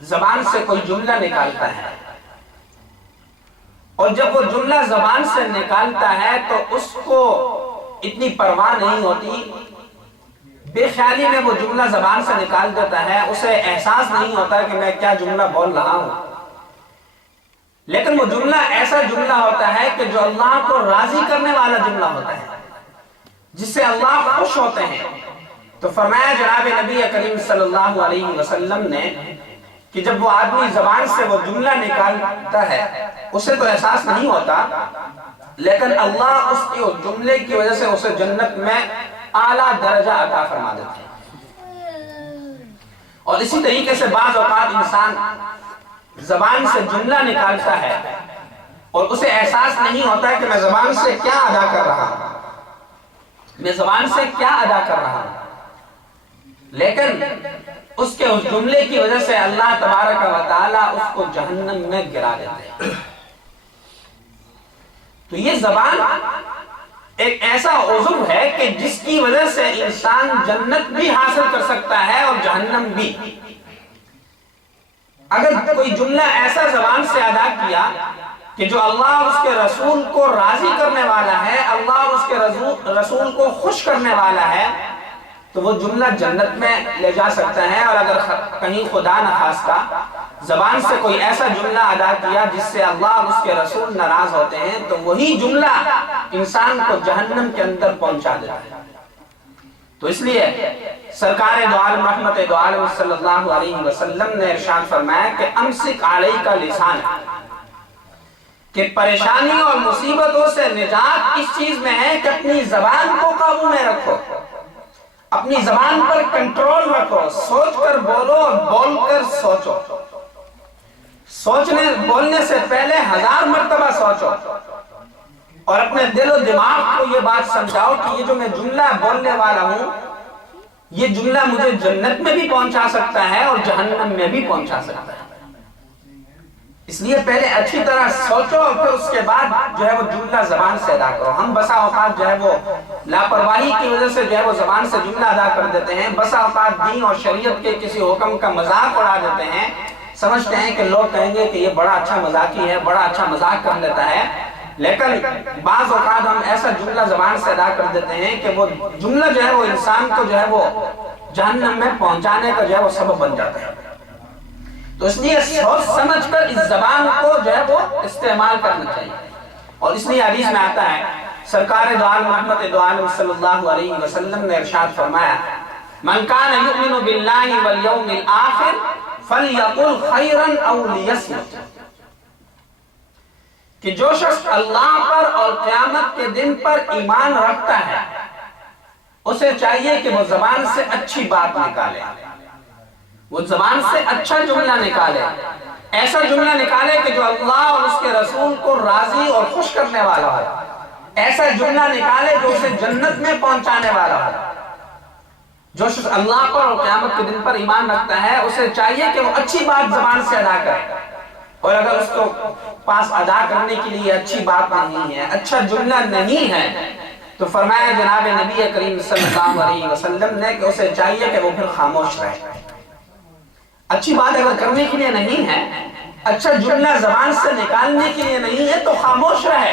زبان سے کوئی جملہ نکالتا ہے اور جب وہ جملہ زبان سے نکالتا ہے تو اس کو اتنی پرواہ نہیں ہوتی، بے خیالی میں وہ جملہ زبان سے نکال دیتا ہے، اسے احساس نہیں ہوتا کہ میں کیا جملہ بول رہا ہوں. لیکن وہ جملہ ایسا جملہ ہوتا ہے کہ جو اللہ کو راضی کرنے والا جملہ ہوتا ہے، جس سے اللہ خوش ہوتے ہیں. تو فرمایا جناب نبی کریم صلی اللہ علیہ وسلم نے کہ جب وہ آدمی زبان سے وہ جملہ نکالتا ہے اسے تو احساس نہیں ہوتا، لیکن اللہ اس کے جملے کی وجہ سے اسے جنت میں اعلیٰ درجہ عطا فرما دیتے ہیں. اور اسی طریقے سے بعض اوقات انسان زبان سے جملہ نکالتا ہے اور اسے احساس نہیں ہوتا ہے کہ میں زبان سے کیا ادا کر رہا ہوں، میں زبان سے کیا ادا کر رہا ہوں، لیکن اس کے اس جملے کی وجہ سے اللہ تبارک و تعالی اس کو جہنم میں گرا دیتے ہیں. تو یہ زبان ایک ایسا عضو ہے کہ جس کی وجہ سے انسان جنت بھی حاصل کر سکتا ہے اور جہنم بھی. اگر کوئی جملہ ایسا زبان سے ادا کیا کہ جو اللہ اور اس کے رسول کو راضی کرنے والا ہے، اللہ اور اس کے رسول کو خوش کرنے والا ہے، تو وہ جملہ جنت میں لے جا سکتا ہے۔ اور اگر کہیں خدا نخواستہ زبان سے کوئی ایسا جملہ ادا کیا جس سے اللہ اور اس کے رسول ناراض ہوتے ہیں، تو وہی جملہ انسان کو جہنم کے اندر پہنچا دیتا ہے۔ تو اس لیے سرکار دو عالم رحمت دو عالم صلی اللہ علیہ وسلم نے ارشاد فرمایا کہ امسک علیک لسان، کہ پریشانی اور مصیبتوں سے نجات اس چیز میں ہے کہ اپنی زبان کو قابو میں رکھو، اپنی زبان پر کنٹرول رکھو، سوچ کر بولو اور بول کر سوچو، بولنے سے پہلے 1000 مرتبہ سوچو، اور اپنے دل و دماغ کو یہ بات سمجھاؤ کہ یہ جو میں جملہ بولنے والا ہوں، یہ جملہ مجھے جنت میں بھی پہنچا سکتا ہے اور جہنم میں بھی پہنچا سکتا ہے۔ اس لیے پہلے اچھی طرح سوچو اور پھر اس کے بعد جو ہے وہ جملہ زبان سے ادا کرو۔ ہم بسا اوقات جو ہے وہ لاپرواہی کی وجہ سے جو ہے وہ زبان سے جملہ ادا کر دیتے ہیں، بسا اوقات دین اور شریعت کے کسی حکم کا مذاق اڑا دیتے ہیں، سمجھتے ہیں کہ لوگ کہیں گے کہ یہ بڑا اچھا مذاقی ہے، بڑا اچھا مذاق کر لیتا ہے، لیکن بعض اوقات ہم ایسا جملہ زبان سے ادا کر دیتے ہیں کہ وہ جملہ جو ہے وہ انسان کو جو ہے وہ جہنم میں پہنچانے کا جو ہے وہ سبب بن جاتا ہے۔ تو اس لیے سوچ سمجھ کر اس زبان کو جو ہے وہ استعمال کرنا چاہیے۔ اور اس لیے حدیث میں آتا ہے، سرکار دو عالم رحمت دو عالم صلی اللہ علیہ وسلم نے ارشاد فرمایا، من کان یؤمن باللہ والیوم الآخر فلیقل خیرا او لیصمت، کہ جو شخص اللہ پر اور قیامت کے دن پر ایمان رکھتا ہے، اسے چاہیے کہ وہ زبان سے اچھی بات نکالے، وہ زبان سے اچھا جملہ نکالے، ایسا جملہ نکالے کہ جو اللہ اور اس کے رسول کو راضی اور خوش کرنے والا ہو، ایسا جملہ نکالے جو اسے جنت میں پہنچانے والا ہو۔ جو شخص اللہ پر اور قیامت کے دن پر ایمان رکھتا ہے، اسے چاہیے کہ وہ اچھی بات زبان سے ادا کرے، اور اگر اس کو پاس ادا کرنے کے لیے اچھی بات نہیں ہے، اچھا جملہ نہیں ہے، تو فرمایا جناب نبی کریم صلی اللہ علیہ وسلم نے کہ اسے چاہیے کہ وہ پھر خاموش رہے۔ اچھی بات اگر کرنے کے لیے نہیں ہے، اچھا جملہ زبان سے نکالنے کے لیے نہیں ہے، تو خاموش رہے۔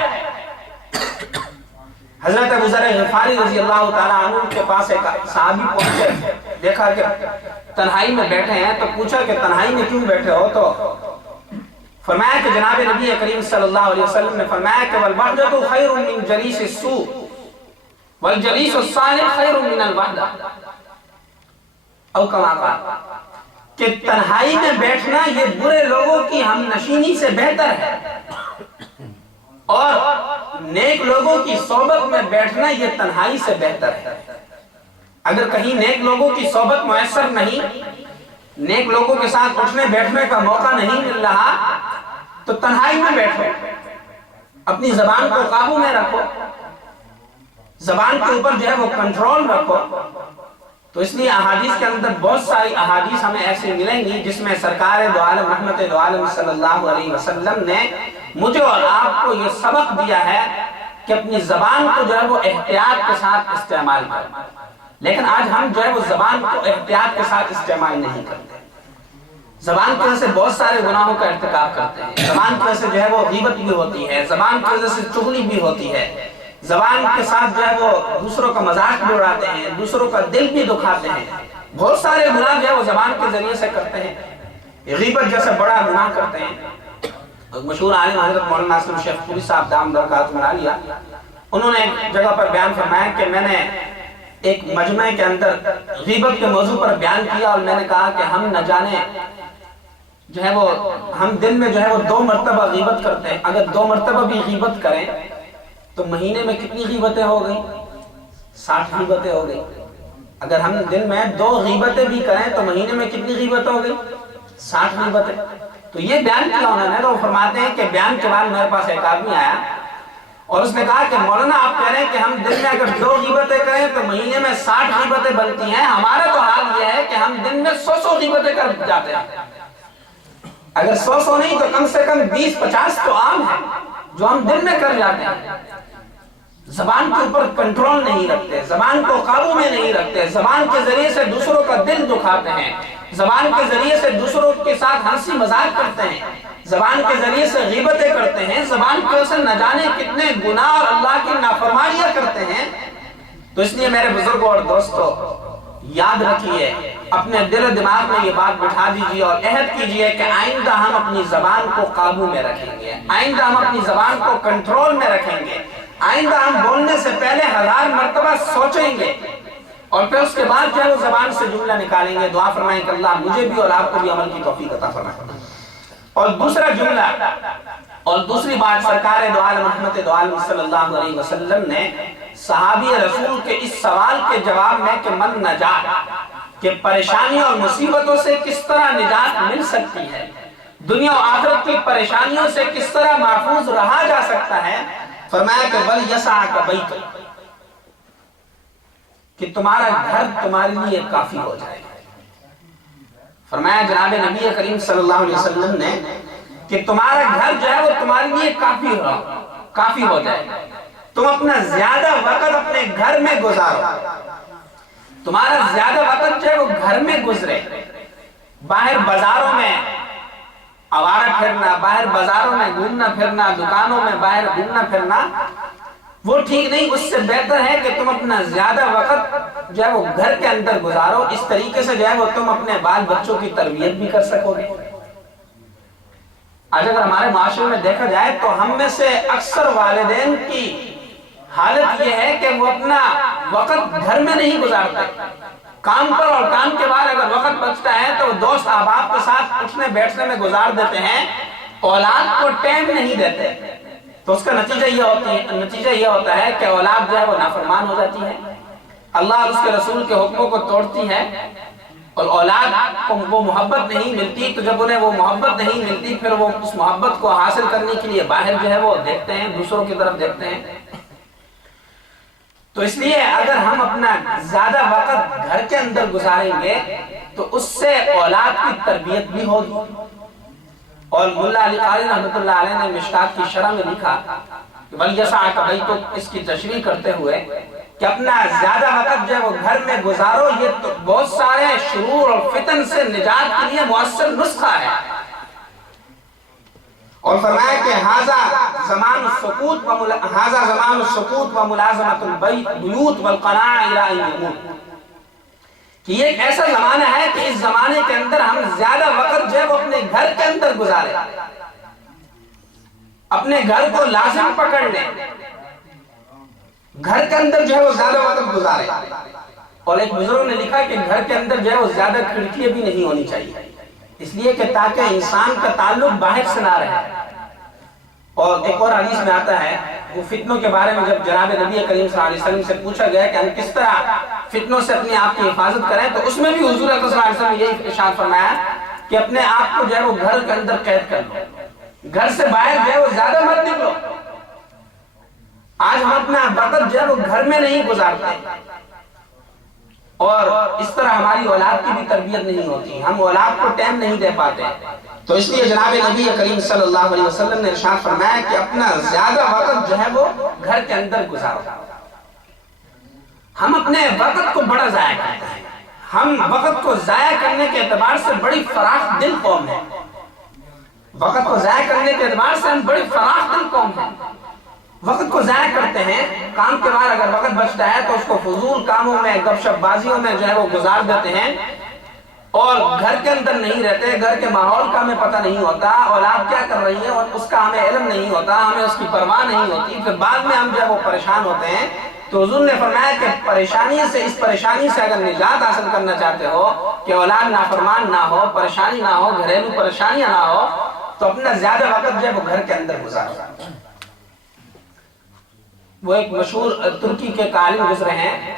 حضرت ابو ذر غفاری رضی اللہ تعالیٰ عنہ کے پاس ایک صحابی پہنچے، دیکھا کہ تنہائی میں بیٹھے ہیں، تو پوچھا کہ تنہائی میں کیوں بیٹھے ہو؟ تو فرمایا کہ جناب نبی کریم صلی اللہ علیہ وسلم نے فرمایا کہ والوحدۃ خیر من جلیس السوء والجلیس الصالح خیر من الوحدہ، او کما قال، کہ تنہائی میں بیٹھنا یہ برے لوگوں کی ہم نشینی سے بہتر ہے، اور نیک لوگوں کی صحبت میں بیٹھنا یہ تنہائی سے بہتر ہے۔ اگر کہیں نیک لوگوں کی صحبت میسر نہیں، نیک لوگوں کے ساتھ اٹھنے بیٹھنے کا موقع نہیں مل رہا، تو تنہائی میں بیٹھو، اپنی زبان کو قابو میں رکھو، زبان کے اوپر جو ہے وہ کنٹرول رکھو۔ تو اس لیے احادیث کے اندر بہت ساری احادیث ہمیں ایسے ملیں گی جس میں سرکار دو عالم رحمت دو عالم صلی اللہ علیہ وسلم نے مجھے اور آپ کو یہ سبق دیا ہے کہ اپنی زبان کو جو ہے وہ احتیاط کے ساتھ استعمال کریں۔ لیکن آج ہم جو ہے وہ زبان کو احتیاط کے ساتھ استعمال نہیں کرتے، زبان کی وجہ سے بہت سارے گناہوں کا ارتکاب کرتے ہیں، زبان کی وجہ سے جو ہے وہ غیبت بھی ہوتی ہے، زبان کی وجہ سے چغلی بھی ہوتی ہے، زبان کے ساتھ جو ہے وہ دوسروں کا مذاق بھی اڑاتے ہیں، دوسروں کا دل بھی دکھاتے ہیں، بہت سارے گناہ جو ہے وہ زبان کے ذریعے سے کرتے ہیں، غیبت جیسے بڑا گناہ کرتے ہیں۔ مشہور عالم حضرت مولانا ناصر شیخ پوری صاحب دام برکاتہم العالیہ، انہوں نے ایک جگہ پر بیان فرمایا کہ میں نے ایک مجمع کے اندر غیبت کے موضوع پر بیان کیا، اور میں نے کہا کہ ہم نہ جانے جو ہے وہ ہم دن میں جو ہے وہ 2 مرتبہ غیبت کرتے ہیں، اگر 2 مرتبہ بھی غیبت کریں تو مہینے میں کتنی غیبتیں ہو گئی؟ 60 غیبتیں ہو گئی۔ اگر ہم دن میں 2 غیبتیں بھی کریں تو مہینے میں کتنی غیبت ہو گئی؟ 60 غیبتیں۔ تو یہ بیان کیا انہوں نے، تو وہ فرماتے ہیں کہ بیان کے بعد میرے پاس ایک آدمی آیا اور اس نے کہا کہ مولانا آپ کہہ رہے ہیں کہ ہم دن میں اگر 2 غیبتیں کریں تو مہینے میں 60 غیبتیں بنتی ہیں، ہمارا تو حال یہ ہے کہ ہم دن میں 100 غیبتیں کر جاتے ہیں۔ اگر 100 نہیں تو کم سے کم 20-50 تو عام ہے جو ہم دن میں کر جاتے ہیں۔ زبان کے اوپر کنٹرول نہیں رکھتے، زبان کو قابو میں نہیں رکھتے، زبان کے ذریعے سے دوسروں کا دل دکھاتے ہیں، زبان کے ذریعے سے دوسروں کے ساتھ ہنسی مذاق کرتے ہیں، زبان کے ذریعے سے غیبتیں کرتے ہیں، زبان کے سے نہ جانے کتنے گناہ اور اللہ کی نافرمانیاں کرتے ہیں۔ تو اس لیے میرے بزرگوں اور دوستو یاد رکھیے، اپنے دل و دماغ میں یہ بات بٹھا دیجیے اور عہد کیجیے کہ آئندہ ہم اپنی زبان کو قابو میں رکھیں گے، آئندہ ہم اپنی زبان کو کنٹرول میں رکھیں گے، آئندہ ہم بولنے سے پہلے 1000 مرتبہ سوچیں گے اور پھر اس کے بعد جو ہے وہ زبان سے جملہ نکالیں گے۔ دعا فرمائیں کہ اللہ مجھے بھی اور آپ کو بھی عمل کی توفیق عطا فرمائے۔ اور دوسرا جملہ اور دوسری بات، سرکار دو عالم رحمت دو عالم صلی اللہ علیہ وسلم نے صحابی رسول کے اس سوال کے جواب میں کہ من نجات، کہ پریشانیوں اور مصیبتوں سے کس طرح نجات مل سکتی ہے، دنیا و آخرت کی پریشانیوں سے کس طرح محفوظ رہا جا سکتا ہے، فرمایا کہ وَلْيَسَعَكَ بَيْتُكَ، کہ تمہارا گھر تمہارے لیے کافی ہو جائے۔ فرمایا جناب نبی کریم صلی اللہ علیہ وسلم نے کہ تمہارا گھر جو ہے وہ تمہارے لیے کافی ہو جائے، تم اپنا زیادہ وقت اپنے گھر میں گزارو، تمہارا زیادہ وقت جو ہے وہ گھر میں گزرے، باہر بازاروں میں آوارہ پھرنا، باہر بازاروں میں گھومنا پھرنا، دکانوں میں باہر گھومنا پھرنا وہ ٹھیک نہیں۔ اس سے بہتر ہے کہ تم اپنا زیادہ وقت جو ہے وہ گھر کے اندر گزارو، اس طریقے سے جو ہے وہ تم اپنے بال بچوں کی تربیت بھی کر سکو گے۔ آج اگر ہمارے معاشرے میں دیکھا جائے تو ہم میں سے اکثر والدین کی حالت یہ ہے کہ وہ اپنا وقت گھر میں نہیں گزارتے، کام پر اور کام کے بعد اگر وقت بچتا ہے تو دوست احباب کے ساتھ اٹھنے بیٹھنے میں گزار دیتے ہیں، اولاد کو ٹائم نہیں دیتے۔ تو اس کا نتیجہ یہ ہوتا ہے کہ اولاد جو ہے وہ نافرمان ہو جاتی ہے، اللہ اور اس کے رسول کے حکموں کو توڑتی ہے، اور اولاد کو وہ محبت نہیں ملتی۔ تو جب انہیں وہ محبت نہیں ملتی پھر وہ اس محبت کو حاصل کرنے کے لیے باہر جو ہے وہ دیکھتے ہیں، دوسروں کی طرف دیکھتے ہیں۔ تو اس لیے اگر ہم اپنا زیادہ وقت گھر کے اندر گزاریں گے تو اس سے اولاد کی تربیت بھی ہوگی۔ اور مولا علی قاری رحمۃ اللہ علیہ نے مشکات کی شرح میں لکھا کہ وَلْيَسَعَكَ بَيْتُكَ، اس کی تشریح کرتے ہوئے کہ اپنا زیادہ وقت جو ہے وہ گھر میں گزارو، یہ تو بہت سارے شرور اور فتن سے نجات کے لیے مؤثر نسخہ ہے۔ اور فرمایا کہ هَذَا زمان السکوت وملازمۃ البیوت والقناع الی ان یموت، کہ یہ ایک ایسا زمانہ ہے کہ اس زمانے کے اندر ہم زیادہ وقت جو ہے وہ اپنے گھر کے اندر گزارے، اپنے گھر کو لازم پکڑ لیں، گھر کے اندر جو ہے وہ زیادہ وقت گزارے۔ اور ایک بزرگ نے لکھا کہ گھر کے اندر جو ہے وہ زیادہ کھڑکیاں بھی نہیں ہونی چاہیے، اس لیے کہ تاکہ انسان کا تعلق باہر سے نہ رہے۔ اور ایک اور حدیث میں آتا ہے، وہ فتنوں کے بارے میں جب جناب نبی کریم صلی اللہ علیہ وسلم سے پوچھا گیا کہ ہم کس طرح فتنوں سے اپنے آپ کی حفاظت کریں، تو اس میں بھی حضور صلی اللہ علیہ وسلم نے یہی ارشاد فرمایا کہ اپنے آپ کو جو ہے وہ گھر کے اندر قید کر لو، گھر سے باہر جو ہے وہ زیادہ مت نکلو۔ آج ہم اپنا وقت جو ہے وہ گھر میں نہیں گزارتے، اور اس طرح ہماری اولاد کی بھی تربیت نہیں ہوتی، ہم اولاد کو ٹائم نہیں دے پاتے۔ تو اس لیے جناب نبی کریم صلی اللہ علیہ وسلم نے ارشاد فرمایا کہ اپنا زیادہ وقت جو ہے وہ گھر کے اندر گزارو۔ ہم اپنے وقت کو بڑا ضائع کرتے ہیں، ہم وقت کو ضائع کرنے کے اعتبار سے بڑی فراخ دل قوم ہے، وقت کو ضائع کرنے کے اعتبار سے ہم بڑی فراخ دل قوم ہیں، وقت کو ضائع کرتے ہیں، کام کے بعد اگر وقت بچتا ہے تو اس کو فضول کاموں میں، گپ شپ بازیوں میں جو ہے وہ گزار دیتے ہیں، اور گھر کے اندر نہیں رہتے، گھر کے ماحول کا ہمیں پتہ نہیں ہوتا، اولاد کیا کر رہی ہے اور اس کا ہمیں علم نہیں ہوتا، ہمیں اس کی پرواہ نہیں ہوتی، پھر بعد میں ہم جو ہے وہ پریشان ہوتے ہیں۔ تو حضور نے فرمایا کہ اس پریشانی سے اگر نجات حاصل کرنا چاہتے ہو کہ اولاد نافرمان نہ ہو، پریشانی نہ ہو، گھریلو پریشانیاں نہ ہو، تو اپنا زیادہ وقت جو ہے وہ گھر کے اندر گزارو۔ وہ ایک مشہور ترکی کے عالم گزرے ہیں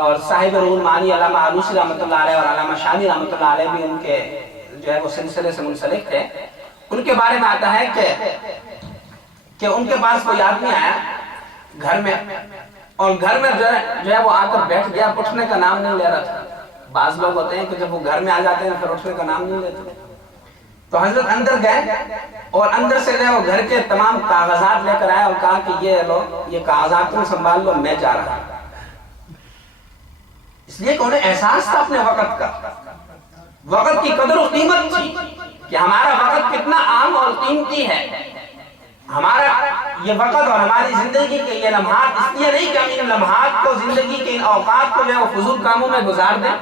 اور صاحب روح المعانی علامہ آلوسی رحمۃ اللہ علیہ اور علامہ شامی رحمۃ اللہ علیہ بھی ان کے جو ہے وہ سلسلے سے منسلک تھے۔ ان کے بارے میں آتا ہے کہ ان کے پاس کوئی آدمی آیا گھر میں، اور گھر میں جو ہے وہ آ کر بیٹھ گیا، اٹھنے کا نام نہیں لے رہا تھا۔ بعض لوگ ہوتے ہیں کہ جب وہ گھر میں آ جاتے ہیں پھر اٹھنے کا نام نہیں لیتے۔ تو حضرت اندر گئے اور اندر سے جو ہے وہ گھر کے تمام کاغذات لے کر آئے اور کہا کہ یہ کاغذات تم سنبھال لو، میں جا رہا ہوں۔ اس لیے کہ انہیں احساس تھا اپنے وقت کا، وقت کی قدر و قیمت تھی کہ ہمارا وقت کتنا اہم اور قیمتی ہے. ہمارا یہ وقت اور ہماری زندگی کے یہ لمحات اس لیے نہیں کہ ہم ان لمحات کو، زندگی کے ان اوقات کو جو ہے وہ فضول کاموں میں گزار دیں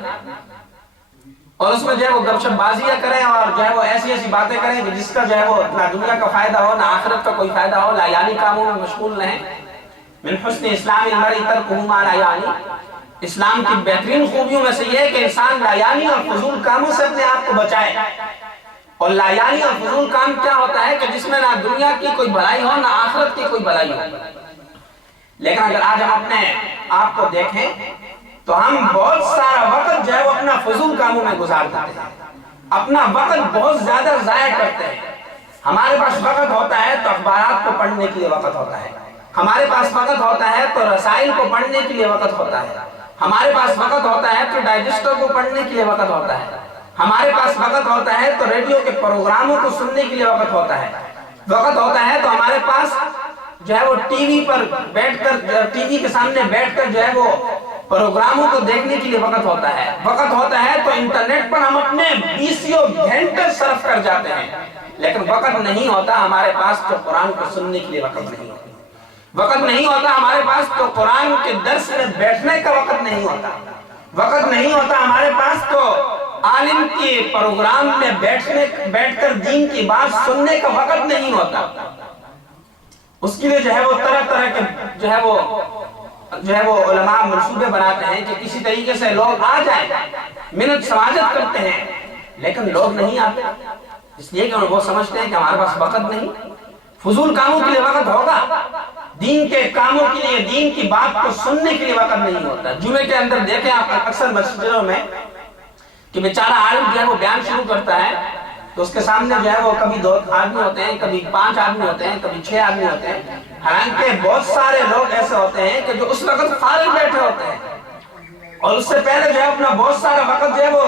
اور اس میں جو ہے وہ گپ شپ بازیاں کریں اور جو ہے وہ ایسی ایسی باتیں کریں کہ جس کا جو ہے وہ نہ دنیا کا فائدہ ہو نہ آخرت کا کوئی فائدہ ہو. لا یعنی کاموں میں مشغول رہیں. من حسن اسلام المرء ترکہ ما لا یعنی، اسلام کی بہترین خوبیوں میں سے یہ ہے کہ انسان لا یعنی اور فضول کاموں سے اپنے آپ کو بچائے. اور لا یعنی اور فضول کام کیا ہوتا ہے کہ جس میں نہ دنیا کی کوئی بھلائی ہو نہ آخرت کی کوئی بھلائی ہو. لیکن اگر آج ہم اپنے آپ کو دیکھیں تو ہم بہت سارا وقت جو ہے وہ اپنا فضول کاموں میں گزار دیتے ہیں، اپنا وقت بہت زیادہ ضائع کرتے ہیں. ہمارے پاس وقت ہوتا ہے تو اخبارات کو پڑھنے کے لیے وقت ہوتا ہے، ہمارے پاس وقت ہوتا ہے تو رسائل کو پڑھنے کے لیے وقت ہوتا ہے، ہمارے پاس وقت ہوتا ہے تو ڈائجسٹر کو پڑھنے کے لیے وقت ہوتا ہے، ہمارے پاس وقت ہوتا ہے تو ریڈیو کے پروگراموں کو سننے کے لیے وقت ہوتا ہے، وقت ہوتا ہے تو ہمارے پاس جو ہے وہ ٹی وی پر بیٹھ کر، ٹی وی کے سامنے بیٹھ کر جو ہے وہ پروگراموں کو دیکھنے کے لیے وقت ہوتا ہے، وقت ہوتا ہے تو انٹرنیٹ پر ہم اپنے 20 گھنٹے صرف کر جاتے ہیں. لیکن وقت نہیں ہوتا ہمارے پاس تو قرآن کو سننے کے لیے وقت نہیں ہوتا، وقت نہیں ہوتا ہمارے پاس تو قرآن کے درس میں بیٹھنے کا وقت نہیں ہوتا، وقت نہیں ہوتا ہمارے پاس تو عالم کے پروگرام میں بیٹھ کر دین کی بات سننے کا وقت نہیں ہوتا. اس کے لیے جو ہے وہ طرح طرح کے جو ہے وہ علماء منصوبے بناتے ہیں کہ کسی طریقے سے لوگ آ جائیں، منت سماجت کرتے ہیں، لیکن لوگ نہیں آتے اس لیے کہ وہ سمجھتے ہیں کہ ہمارے پاس وقت نہیں. فضول کاموں کے لیے وقت ہوگا، دین کے کاموں کے لیے، دین کی بات کو سننے کے لیے وقت نہیں ہوتا. جمعے کے اندر دیکھیں آپ اکثر مسجدوں میں کہ بیچارہ عالم جو ہے وہ بیان شروع کرتا ہے تو اس کے سامنے جو ہے وہ کبھی 2 آدمی ہوتے ہیں، کبھی 5 آدمی ہوتے ہیں، کبھی 6 آدمی ہوتے ہیں. حالانکہ بہت سارے لوگ ایسے ہوتے ہیں کہ جو اس وقت فارغ بیٹھے ہوتے ہیں اور اس سے پہلے جو ہے اپنا بہت سارا وقت جو ہے وہ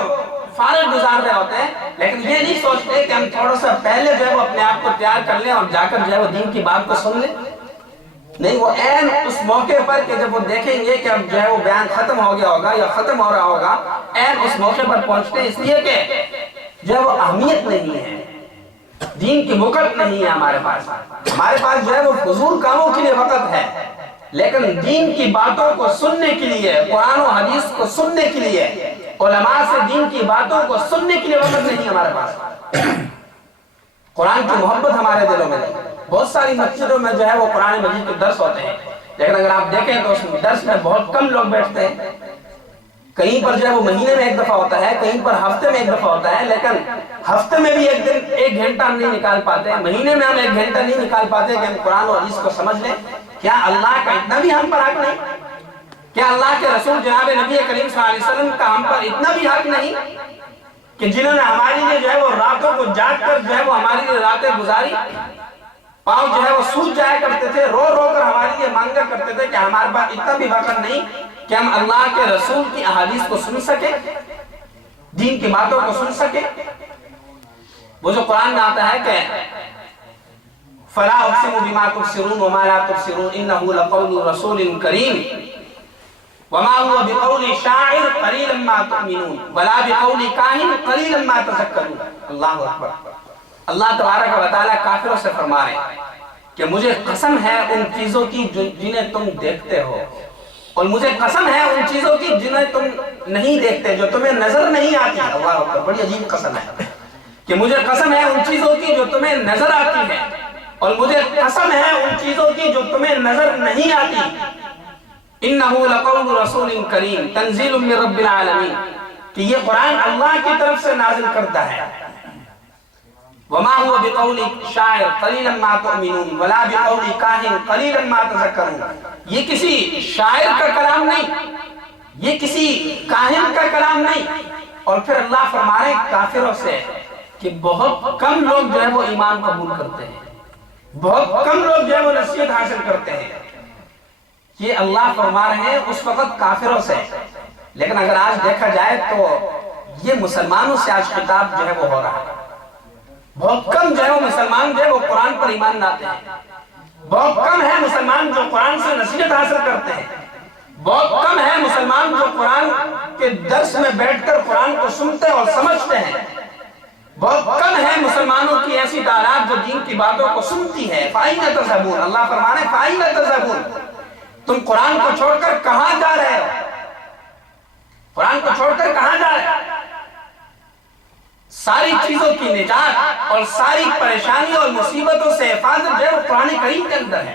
فارغ گزار رہے ہوتے ہیں، لیکن یہ نہیں سوچتے کہ ہم تھوڑا سا پہلے جو ہے وہ اپنے آپ کو تیار کر لیں اور جا کر جو ہے وہ دین کی بات کو سن لیں. نہیں، وہ عین اس موقع پر کہ جب وہ دیکھیں گے کہ اب جو ہے وہ بیان ختم ہو گیا ہوگا یا ختم ہو رہا ہوگا، عین اس موقع پر پہنچتے ہیں. اس لیے کہ جو ہے وہ اہمیت نہیں ہے، دین کی وقت نہیں ہے ہمارے پاس جو ہے وہ فضول کاموں کے لیے وقت ہے، لیکن دین کی باتوں کو سننے کے لیے، قرآن و حدیث کو سننے کے لیے، علماء سے دین کی باتوں کو سننے کے لیے وقت نہیں ہمارے پاس. قرآن کی محبت ہمارے دلوں میں نہیں. بہت ساری مسجدوں میں جو ہے وہ قرآن مجید کے درس ہوتے ہیں، لیکن اگر آپ دیکھیں تو اس درس میں بہت کم لوگ بیٹھتے ہیں. کہیں پر جو ہے وہ مہینے میں 1 دفعہ ہوتا ہے، کہیں پر ہفتے میں 1 دفعہ ہوتا ہے، لیکن ہفتے میں بھی 1 گھنٹہ ہم نہیں نکال پاتے، مہینے میں ہم 1 گھنٹہ نہیں نکال پاتے کہ ہم قرآن و حدیث کو سمجھ لیں. کیا اللہ کا اتنا بھی ہم پر حق نہیں؟ کیا اللہ کے رسول جناب نبی کریم صلی اللہ علیہ وسلم کا ہم پر اتنا بھی حق نہیں کہ جنہوں نے ہماری لیے جو ہے وہ راتوں کو جاگ کر جو ہے وہ ہماری لیے راتیں گزاری، پاؤں جو ہے وہ سوج جایا کرتے تھے، رو رو کر ہمارے لیے مانگا کرتے تھے، کہ ہمارے پاس اتنا بھی وقت نہیں کہ ہم اللہ کے رسول کی احادیث کو سن سکے، دین کی باتوں کو سن سکے. وہ جو قرآن میں آتا ہے کہ فَلَا أُقْسِمُ بِمَا تُبْصِرُونَ وَمَا لَا تُبْصِرُونَ إِنَّهُ لَقَوْلُ رَسُولٍ كَرِيمٍ وَمَا هُوَ بِقَوْلِ شَاعِرٍ قَلِيلًا مَا تُؤْمِنُونَ وَلَا بِقَوْلِ كَاهِنٍ قَلِيلًا مَا تَذَكَّرُونَ. اللہ اکبر. اللہ تبارک و تعالیٰ کافروں سے فرما رہے ہیں کہ مجھے قسم ہے ان چیزوں کی جنہیں تم دیکھتے ہو، اور مجھے قسم ہے ان چیزوں کی جنہیں تم نہیں دیکھتے، جو تمہیں نظر نہیں آتی. اللہ اکبر. بڑی عجیب قسم ہے کہ مجھے قسم ہے ان چیزوں کی جو تمہیں نظر آتی ہے، اور مجھے قسم ہے ان چیزوں کی جو تمہیں نظر نہیں آتی. انہو لقول رسول کریم تنزیل من رب العالمین، کہ یہ قرآن اللہ کی طرف سے نازل کرتا ہے. وما هو بقول شاعر قلیلا ما تؤمنون ولا بقول کاہن قلیلا ما تذکرون. یہ کسی شاعر کا کلام نہیں، یہ کسی کاہن کا کلام نہیں. اور پھر اللہ فرما رہے ہیں کافروں سے کہ بہت کم لوگ جو ہے وہ ایمان قبول کرتے ہیں، بہت کم لوگ جو ہے وہ نصیحت حاصل کرتے ہیں. یہ اللہ فرما رہے ہیں اس وقت کافروں سے. لیکن اگر آج دیکھا جائے تو یہ مسلمانوں سے آج خطاب جو ہے وہ ہو رہا ہے. بہت کم جو ہے وہ مسلمان جو ہے وہ قرآن پر ایمان لاتے ہیں، بہت کم ہے مسلمان جو قرآن سے نصیحت حاصل کرتے ہیں، بہت کم ہے مسلمان جو قرآن کے درس میں بیٹھ کر قرآن قرآن کو سنتے اور سمجھتے ہیں۔ بہت کم ہے مسلمانوں کی ایسی تعداد جو دین کی باتوں کو سنتی ہے۔ فَأَيْنَ تَذْهَبُونَ، اللہ فرمانے فَأَيْنَ تَذْهَبُونَ، تم قرآن کو چھوڑ کر کہاں جا رہے ہو؟ قرآن کو چھوڑ کر کہاں جا رہے ہو؟ ساری چیزوں کی نجات اور ساری پریشانیوں اور مصیبتوں سے حفاظت جو ہے وہ قرآن کریم کے اندر ہے۔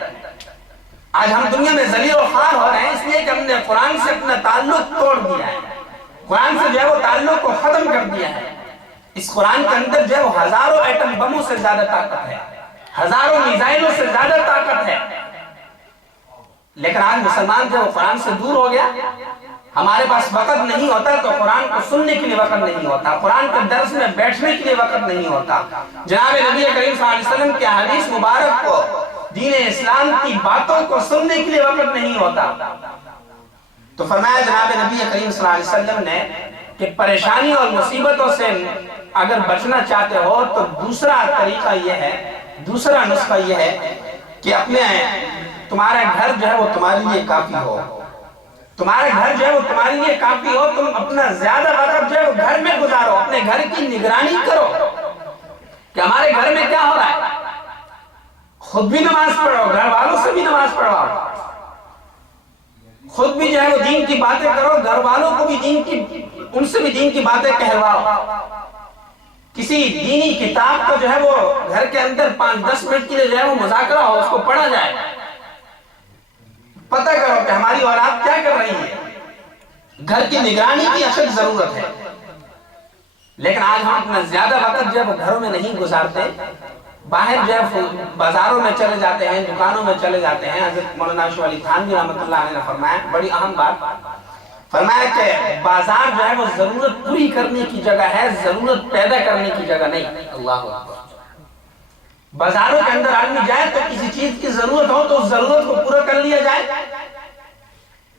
آج ہم دنیا میں ذلیل و خوار ہو رہے ہیں اس لیے کہ ہم نے قرآن سے اپنا تعلق توڑ دیا ہے، قرآن سے جو ہے وہ تعلق کو ختم کر دیا ہے۔ اس قرآن کے اندر جو ہے وہ ہزاروں ایٹم بموں سے زیادہ طاقت ہے، ہزاروں میزائلوں سے زیادہ طاقت ہے، لیکن آج مسلمان جو ہے وہ قرآن سے دور ہو گیا۔ ہمارے پاس وقت نہیں ہوتا تو قرآن کو سننے کے لیے وقت نہیں ہوتا، قرآن کے درس میں بیٹھنے کے لیے وقت نہیں ہوتا، جناب نبی کریم صلی اللہ علیہ وسلم کے حدیث مبارک کو، دین اسلام کی باتوں کو سننے کے لیے وقت نہیں ہوتا۔ تو فرمایا جناب نبی کریم صلی اللہ علیہ وسلم نے کہ پریشانی اور مصیبتوں سے اگر بچنا چاہتے ہو تو دوسرا طریقہ یہ ہے، دوسرا نسخہ یہ ہے کہ اپنے تمہارا گھر جو ہے وہ تمہارے لیے کافی ہو، تمہارے گھر جو ہے وہ تمہارے لیے کافی ہو، تم اپنا زیادہ وقت جو ہے وہ گھر میں گزارو، اپنے گھر کی نگرانی کرو کہ ہمارے گھر میں کیا ہو رہا ہے، خود بھی نماز پڑھو، گھر والوں سے بھی نماز پڑھواؤ، خود بھی جو ہے وہ دین کی باتیں کرو، گھر والوں کو بھی ان سے بھی دین کی باتیں کہلواؤ، کسی دینی کتاب کو جو ہے وہ گھر کے اندر 5-10 منٹ کے لیے جو ہے وہ مذاکرہ ہو، اس کو پڑھا جائے، پتہ کرو کہ ہماری اولاد کیا کر رہی ہے، گھر کی نگرانی کی اشد ضرورت ہے۔ لیکن آج ہم اپنا زیادہ وقت جو ہے وہ گھروں میں نہیں گزارتے، باہر جو ہے بازاروں میں چلے جاتے ہیں، دکانوں میں چلے جاتے ہیں۔ حضرت مولانا اشرف علی تھانوی رحمۃ اللہ علیہ نے فرمایا بڑی اہم بات، فرمایا کہ بازار جو ہے وہ ضرورت پوری کرنے کی جگہ ہے، ضرورت پیدا کرنے کی جگہ نہیں۔ اللہ اکبر۔ بازاروں کے اندر آدمی جائے تو کسی چیز کی ضرورت ہو تو اس ضرورت کو پورا کر لیا جائے،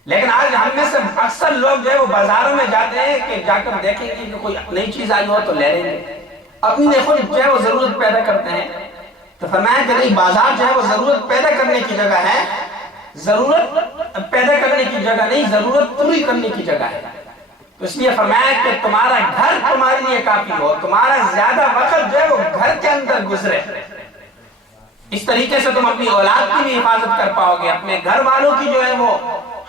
لیکن آج ہم میں سے اکثر لوگ جو ہے وہ بازاروں میں جاتے ہیں کہ جا کر دیکھیں گے کہ کوئی نئی چیز آئی ہو تو لے لیں گے، اپنی خود جو ہے وہ ضرورت پیدا کرتے ہیں۔ تو فرمایا کہ نہیں، بازار جو ہے وہ ضرورت پیدا کرنے کی جگہ ہے، ضرورت پیدا کرنے کی جگہ نہیں، ضرورت پوری کرنے کی جگہ ہے۔ تو اس لیے فرمایا کہ تمہارا گھر تمہارے لیے کافی ہو، تمہارا زیادہ وقت جو ہے وہ گھر کے اندر گزرے، اس طریقے سے تم اپنی اولاد کی بھی حفاظت کر پاؤ گے، اپنے گھر والوں کی جو ہے وہ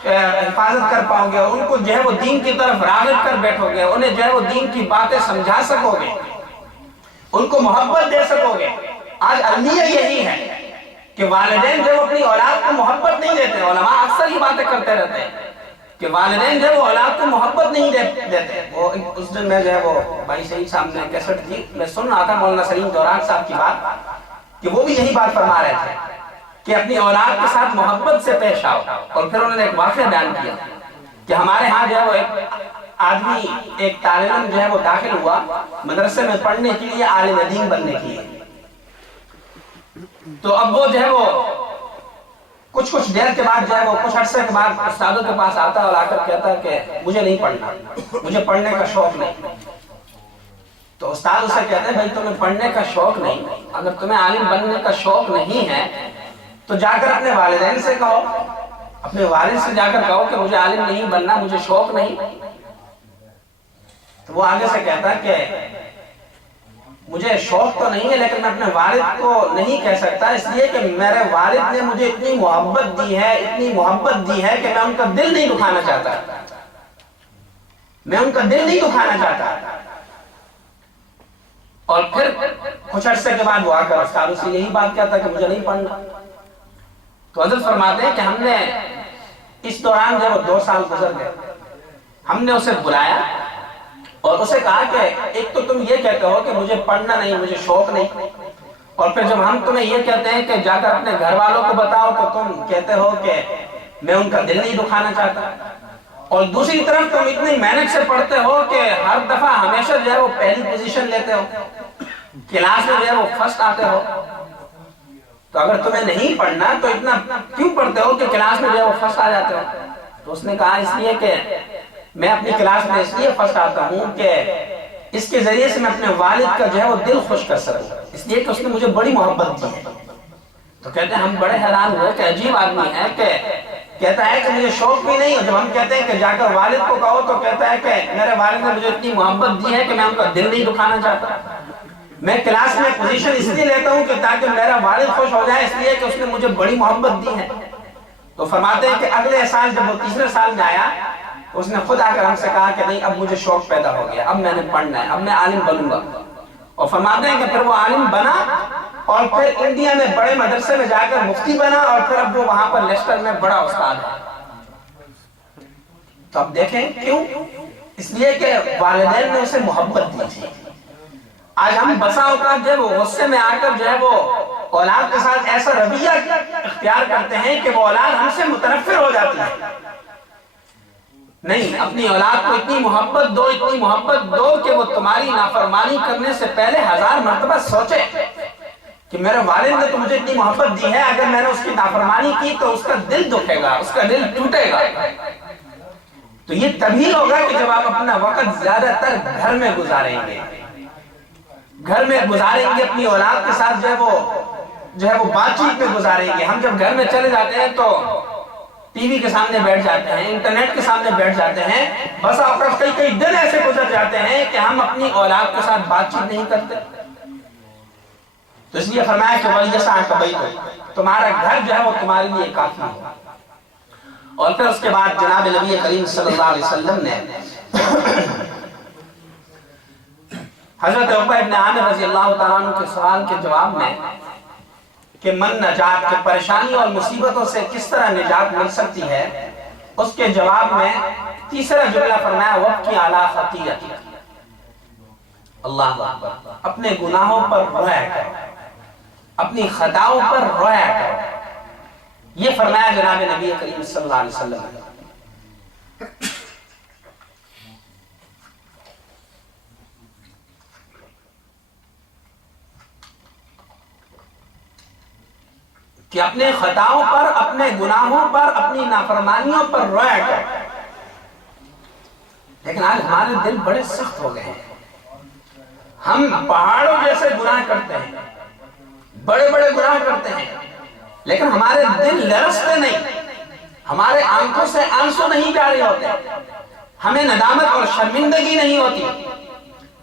حفاظت کر پاؤ گے، ان کو جو ہے وہ دین کی طرف راغب کر بیٹھو گے، انہیں جو ہے وہ دین کی باتیں سمجھا سکو گے، ان کو محبت دے سکو گے۔ آج المیہ یہی ہے کہ والدین جو اپنی اولاد کو محبت نہیں دیتے، علماء اکثر یہ باتیں کرتے رہتے ہیں کہ والدین جو اولاد کو محبت نہیں دیتے۔ وہ اس دن میں جو ہے وہ بھائی سعید صاحب نے کیسٹ دی، میں سن رہا تھا مولانا سلیم دوران صاحب کی بات کہ وہ بھی یہی بات فرما رہے تھے کہ اپنی اولاد کے ساتھ محبت سے پیش آؤ، اور پھر انہوں نے ایک واقعہ بیان کیا کہ ہمارے ہاں جو ہے وہ ایک آدمی، ایک طالب علم جو ہے وہ داخل ہوا مدرسے میں پڑھنے کے لیے، عالم دین بننے کے لیے۔ تو اب وہ جو ہے وہ کچھ دیر کے بعد جو ہے وہ کچھ عرصے کے بعد استادوں کے پاس آتا ہے اور آ کر کہتا ہے کہ مجھے نہیں پڑھنا، مجھے پڑھنے کا شوق نہیں۔ تو استاد اسے کہتے ہیں بھائی تمہیں پڑھنے کا شوق نہیں، اگر تمہیں عالم بننے کا شوق نہیں ہے تو جا کر اپنے والدین سے کہو، اپنے والد سے جا کر کہو کہ مجھے عالم نہیں بننا، مجھے شوق نہیں۔ تو وہ آگے سے کہتا ہے کہ مجھے شوق تو نہیں ہے لیکن میں اپنے والد کو نہیں کہہ سکتا، اس لیے کہ میرے والد نے مجھے اتنی محبت دی ہے، اتنی محبت دی ہے کہ میں ان کا دل نہیں دکھانا چاہتا، میں ان کا دل نہیں دکھانا چاہتا۔ اور پھر کچھ عرصے کے بعد وہ آ کر استاد سے یہی بات کہتا کہ مجھے نہیں پڑھنا۔ تو حضرت فرماتے ہیں کہ ہم نے اس دوران جب 2 سال گزر گئے، ہم نے اسے بلایا اور اسے کہا کہ ایک تو تم یہ کہتے ہو کہ مجھے پڑھنا نہیں، مجھے شوق نہیں، اور پھر جب ہم تمہیں یہ کہتے ہیں کہ جا کر اپنے گھر والوں کو بتاؤ تو تم کہتے ہو کہ میں ان کا دل نہیں دکھانا چاہتا، اور دوسری طرف تم اتنی محنت سے پڑھتے ہو کہ ہر دفعہ ہمیشہ جو ہے وہ پہلی پوزیشن لیتے ہو، کلاس میں جو ہے وہ فرسٹ آتے ہو۔ تو اگر تمہیں نہیں پڑھنا تو اتنا کیوں پڑھتے ہو کہ کلاس میں جو ہے وہ فرسٹ آ جاتے ہو؟ تو اس نے کہا اس لیے کہ میں اپنی کلاس میں اس لیے فرسٹ آتا ہوں کہ اس کے ذریعے سے میں اپنے والد کا جو ہے وہ دل خوش کر سکوں، اس لیے کہ اس نے مجھے بڑی محبت دی ہے۔ تو کہتے ہیں ہم بڑے حیران ہوئے کہ عجیب آدمی ہے کہ کہتا ہے کہ مجھے شوق بھی نہیں، اور جب ہم کہتے ہیں کہ جا کر والد کو کہو تو کہتا ہے کہ میرے والد نے مجھے اتنی محبت دی ہے کہ میں ان کا دل نہیں دکھانا چاہتا، میں کلاس میں پوزیشن اس لیے لیتا ہوں کہ تاکہ میرا والد خوش ہو جائے، اس لیے کہ اس نے مجھے بڑی محبت دی ہے۔ تو فرماتے ہیں کہ اگلے سال جب وہ تیسرے سال میں آیا، اس نے خود آ کر ہم سے کہا کہ نہیں، اب مجھے شوق پیدا ہو گیا، اب میں نے پڑھنا ہے، اب میں عالم بنوں گا۔ اور فرماتے ہیں کہ پھر وہ عالم بنا، اور پھر انڈیا میں بڑے مدرسے میں جا کر مفتی بنا، اور پھر اب وہ وہاں پر لیسٹر میں بڑا استاد ہے۔ تو اب دیکھیں کیوں؟ اس لیے کہ والدین نے اسے محبت دی تھی۔ آج ہم بسا اوقات جو ہے وہ غصے میں آ کر جو ہے وہ اولاد کے ساتھ ایسا رویہ اختیار کرتے ہیں کہ وہ اولاد ہم سے متنفر ہو جاتی ہے۔ نہیں، اپنی اولاد کو اتنی محبت دو، اتنی محبت دو کہ وہ تمہاری نافرمانی کرنے سے پہلے 1000 مرتبہ سوچے کہ میرے والد نے تو مجھے اتنی محبت دی ہے، اگر میں نے اس کی نافرمانی کی تو اس کا دل دکھے گا، اس کا دل ٹوٹے گا۔ تو یہ تبھی ہوگا کہ جب آپ اپنا وقت زیادہ تر گھر میں گزاریں گے، گھر میں گزاریں گے، اپنی اولاد کے ساتھ جو ہے وہ بات چیت میں گزاریں گے۔ ہم جب گھر میں چلے جاتے ہیں تو ٹی وی کے سامنے بیٹھ جاتے ہیں، انٹرنیٹ کے سامنے بیٹھ جاتے ہیں، بس اوقات کئی دن ایسے گزر جاتے ہیں کہ ہم اپنی اولاد کے ساتھ بات چیت نہیں کرتے۔ تو اس لیے فرمایا کہ وَلْيَسْعَكَ بَيْتُكَ، تمہارا گھر جو ہے وہ تمہارے لیے کافی ہے۔ اور پھر اس کے بعد جناب نبی کریم صلی اللہ علیہ وسلم نے حضرت عقبہ ابن عامر رضی اللہ تعالیٰ عنہ کے سوال کے جواب میں کہ من نجات، کہ پریشانی اور مصیبتوں سے کس طرح نجات مل سکتی ہے، اس کے جواب میں تیسرا جملہ فرمایا وَابْكِ عَلَىٰ خَطِيئَتِكَ، اللہ اکبر، اپنے گناہوں پر رویا کرو، اپنی خطاؤں پر رویا کرو، یہ فرمایا جناب نبی کریم صلی اللہ علیہ وسلم نے۔ کہ اپنے خطاؤں پر، اپنے گناہوں پر، اپنی نافرمانیوں پر رویا کرو۔ لیکن آج ہمارے دل بڑے سخت ہو گئے ہیں، ہم پہاڑوں جیسے گناہ کرتے ہیں، بڑے بڑے گناہ کرتے ہیں، لیکن ہمارے دل لرزتے نہیں، ہمارے آنکھوں سے آنسو نہیں جاری ہوتے، ہمیں ندامت اور شرمندگی نہیں ہوتی،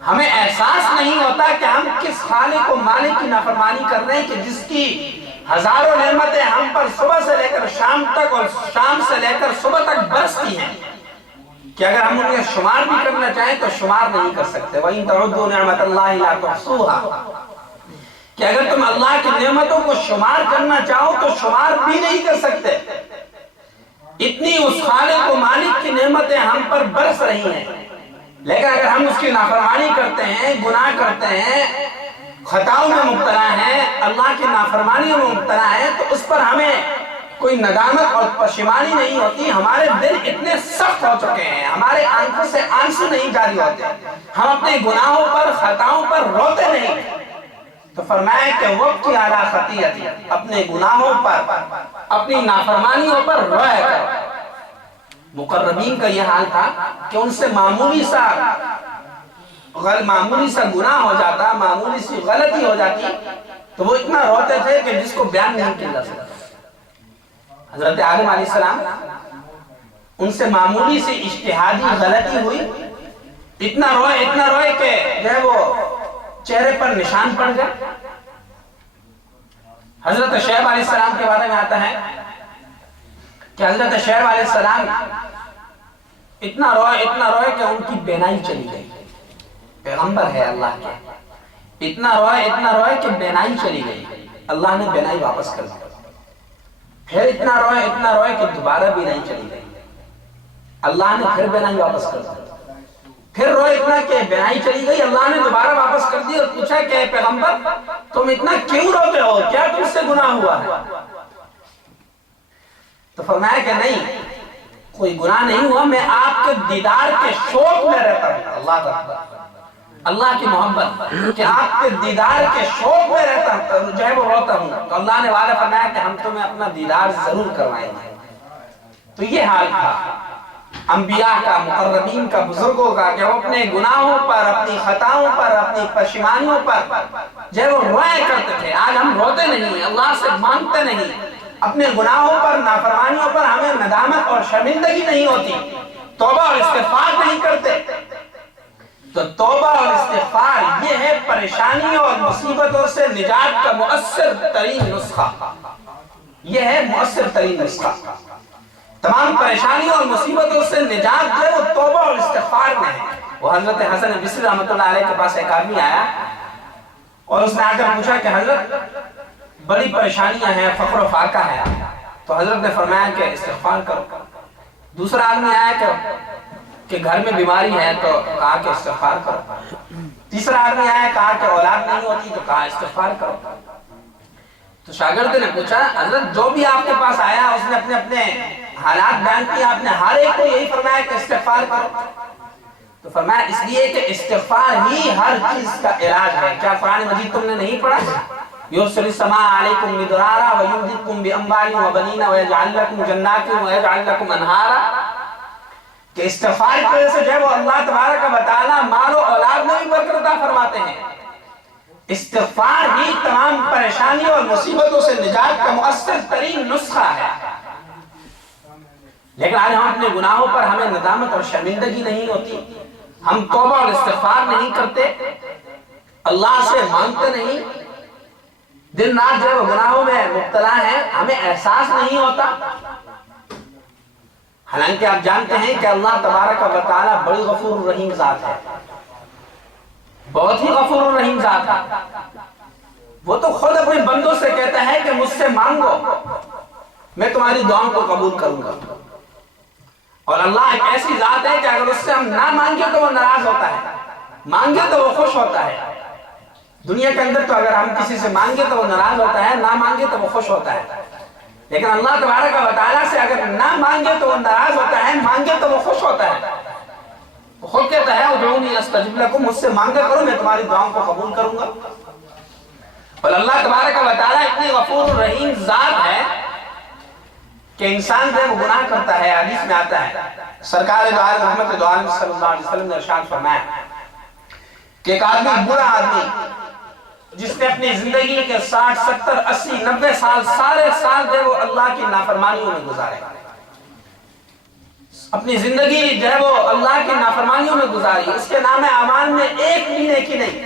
ہمیں احساس نہیں ہوتا کہ ہم کس خالق و مالک کی نافرمانی کر رہے ہیں کہ جس کی ہزاروں نعمتیں ہم پر صبح سے لے کر شام تک اور شام سے لے کر صبح تک برستی ہیں کہ اگر ہم انہیں شمار بھی کرنا چاہیں تو شمار نہیں کر سکتے۔ وَإِن تَعُدُّوا نِعْمَةَ اللَّهِ لَا تُحْصُوهَا، کہ اگر تم اللہ کی نعمتوں کو شمار کرنا چاہو تو شمار بھی نہیں کر سکتے، اتنی اس خالق و مالک کی نعمتیں ہم پر برس رہی ہیں۔ لیکن اگر ہم اس کی نافرمانی کرتے ہیں، گناہ کرتے ہیں، خطاؤں میں مبتلا ہیں، اللہ کی نافرمانیوں میں مبتلا ہیں، تو اس پر ہمیں کوئی ندامت اور پشیمانی نہیں ہوتی، ہمارے دل اتنے سخت ہو چکے ہیں، ہمارے آنکھوں سے آنسو نہیں جاری ہوتے، ہم اپنے گناہوں پر، خطاؤں پر روتے نہیں۔ تو فرمایا کہ وَابْكِ عَلَىٰ خَطِيئَتِكَ، اپنے گناہوں پر، اپنی نافرمانیوں پر رویا کرو۔ مقربین کا یہ حال تھا کہ ان سے معمولی سا گناہ ہو جاتا، معمولی سی غلطی ہو جاتی تو وہ اتنا روتے تھے کہ جس کو بیان نہیں کیا جا سکتا۔ حضرت آدم علیہ السلام، ان سے معمولی سی اجتہادی غلطی ہوئی، اتنا روئے کہ جو ہے وہ چہرے پر نشان پڑ گئے۔ حضرت شعیب علیہ السلام کے بارے میں آتا ہے کہ حضرت شعیب علیہ السلام اتنا روئے کہ ان کی بینائی چلی گئی، پیغمبر ہے اللہ کے، اتنا روئے کہ بینائی چلی گئی، اللہ نے بینائی واپس کر دی۔ پھر اتنا روئے کہ دوبارہ بینائی چلی گئی، اللہ نے پھر بینائی واپس کر دی۔ پھر روئے اتنا کہ بینائی چلی گئی، اللہ نے دوبارہ واپس کر دی اور پوچھا کہ پیغمبر تم اتنا کیوں روتے ہو، کیا تم سے گناہ ہوا ہے؟ تو فرمایا کہ نہیں، کوئی گناہ نہیں ہوا، میں آپ کے دیدار کے شوق میں رہتا ہوں۔ اللہ اکبر، اللہ کی محبت کہ آپ کے دیدار کے شوق میں رہتا ہوں، جو ہے وہ روتا ہوں۔ تو اللہ نے وعدہ فرمایا کہ ہم تمہیں اپنا دیدار ضرور کروائیں گے۔ تو یہ حال تھا انبیاء کا، مقربین کا، بزرگوں کا، کہ وہ اپنے گناہوں پر، اپنی خطاؤں پر، اپنی پشیمانیوں پر جو ہے وہ رویا کرتے تھے۔ آج ہم روتے نہیں، اللہ سے مانگتے نہیں، اپنے گناہوں پر، نافرمانیوں پر ہمیں ندامت اور شرمندگی نہیں ہوتی، توبہ اور استغفار نہیں کرتے، تو توبہ اور استغفار یہ ہے پریشانیوں اور مصیبتوں سے نجات کا مؤثر ترین نسخہ، یہ ہے مؤثر ترین نسخہ۔ تمام پریشانیوں اور مصیبتوں سے نجات جو ہے وہ توبہ اور استغفار میں ہے۔ وہ حضرت حسن بصری رحمۃ اللہ علیہ کے پاس ایک آدمی آیا اور اس نے آ کر پوچھا کہ حضرت بڑی پریشانیاں ہیں، فقر و فاقہ ہے، تو حضرت نے فرمایا کہ استغفار کرو۔ دوسرا آدمی آیا کہ گھر میں بیماری ہے تو کہا کہ استغفار کرو۔ تیسرا آدمی آیا، کہا کہ اولاد نہیں ہوتی تو کہا استغفار کرو۔ تو شاگرد نے پوچھا حضرت جو بھی آپ کے پاس آیا اس نے اپنے اپنے حالات بیان کیے، آپ نے ہر ایک کو یہی فرمایا کہ استغفار کرو؟ تو فرمایا اس لیے کہ استغفار ہی ہر چیز کا علاج ہے۔ کیا قرآن مجید تم نے نہیں پڑھا؟ یرسل السماء علیکم مدرارا ویمددکم باموال وبنین ویجعل لکم جنات ویجعل لکم انہارا، کہ استغفار کی وجہ سے جو ہے وہ اللہ تبارک و تعالی مال و اولاد میں بھی برکت عطا فرماتے ہیں۔ استغفار ہی تمام پریشانیوں اور مصیبتوں سے نجات کا مؤثر ترین نسخہ ہے۔ لیکن آج ہم اپنے گناہوں پر ہمیں ندامت اور شرمندگی نہیں ہوتی، ہم توبہ اور استغفار نہیں کرتے، اللہ سے مانگتے نہیں، دن رات جو ہے وہ گناہوں میں مبتلا ہیں، ہمیں احساس نہیں ہوتا۔ حالانکہ آپ جانتے ہیں کہ اللہ تبارک و تعالی بڑی غفور الرحیم ذات ہے، بہت ہی غفور الرحیم ذات ہے۔ وہ تو خود اپنے بندوں سے کہتا ہے کہ مجھ سے مانگو، میں تمہاری دعاؤں کو قبول کروں گا۔ اور اللہ ایک ایسی ذات ہے کہ اگر اس سے ہم نہ مانگے تو وہ ناراض ہوتا ہے، مانگے تو وہ خوش ہوتا ہے۔ دنیا کے اندر تو اگر ہم کسی سے مانگے تو وہ ناراض ہوتا ہے، نہ مانگے تو وہ خوش ہوتا ہے، لیکن اللہ تبارک و تعالیٰ سے اگر نہ مانگے تو وہ ناراض ہوتا ہے، مانگے تو وہ خوش ہوتا ہے۔ وہ خود کہتا ہے ادعونی استجب لکم، مجھ سے مانگا کرو میں تمہاری دعاؤں کو قبول کروں گا۔ اور اللہ تبارک و تعالیٰ اتنی غفور الرحیم ذات ہے کہ انسان جو گناہ کرتا ہے، حدیث میں آتا ہے، سرکار دو عالم محمد دو عالم صلی اللہ علیہ وسلم نے ارشاد فرمایا کہ ایک آدمی، برا آدمی جس نے اپنی زندگی کے 60 70 80 90 سال سارے سال جو ہے وہ اللہ کی نافرمانیوں میں گزارے، اپنی زندگی جو ہے وہ اللہ کی نافرمانیوں میں گزاری، اس کے نام اعمال میں ایک بھی نیکی نہیں،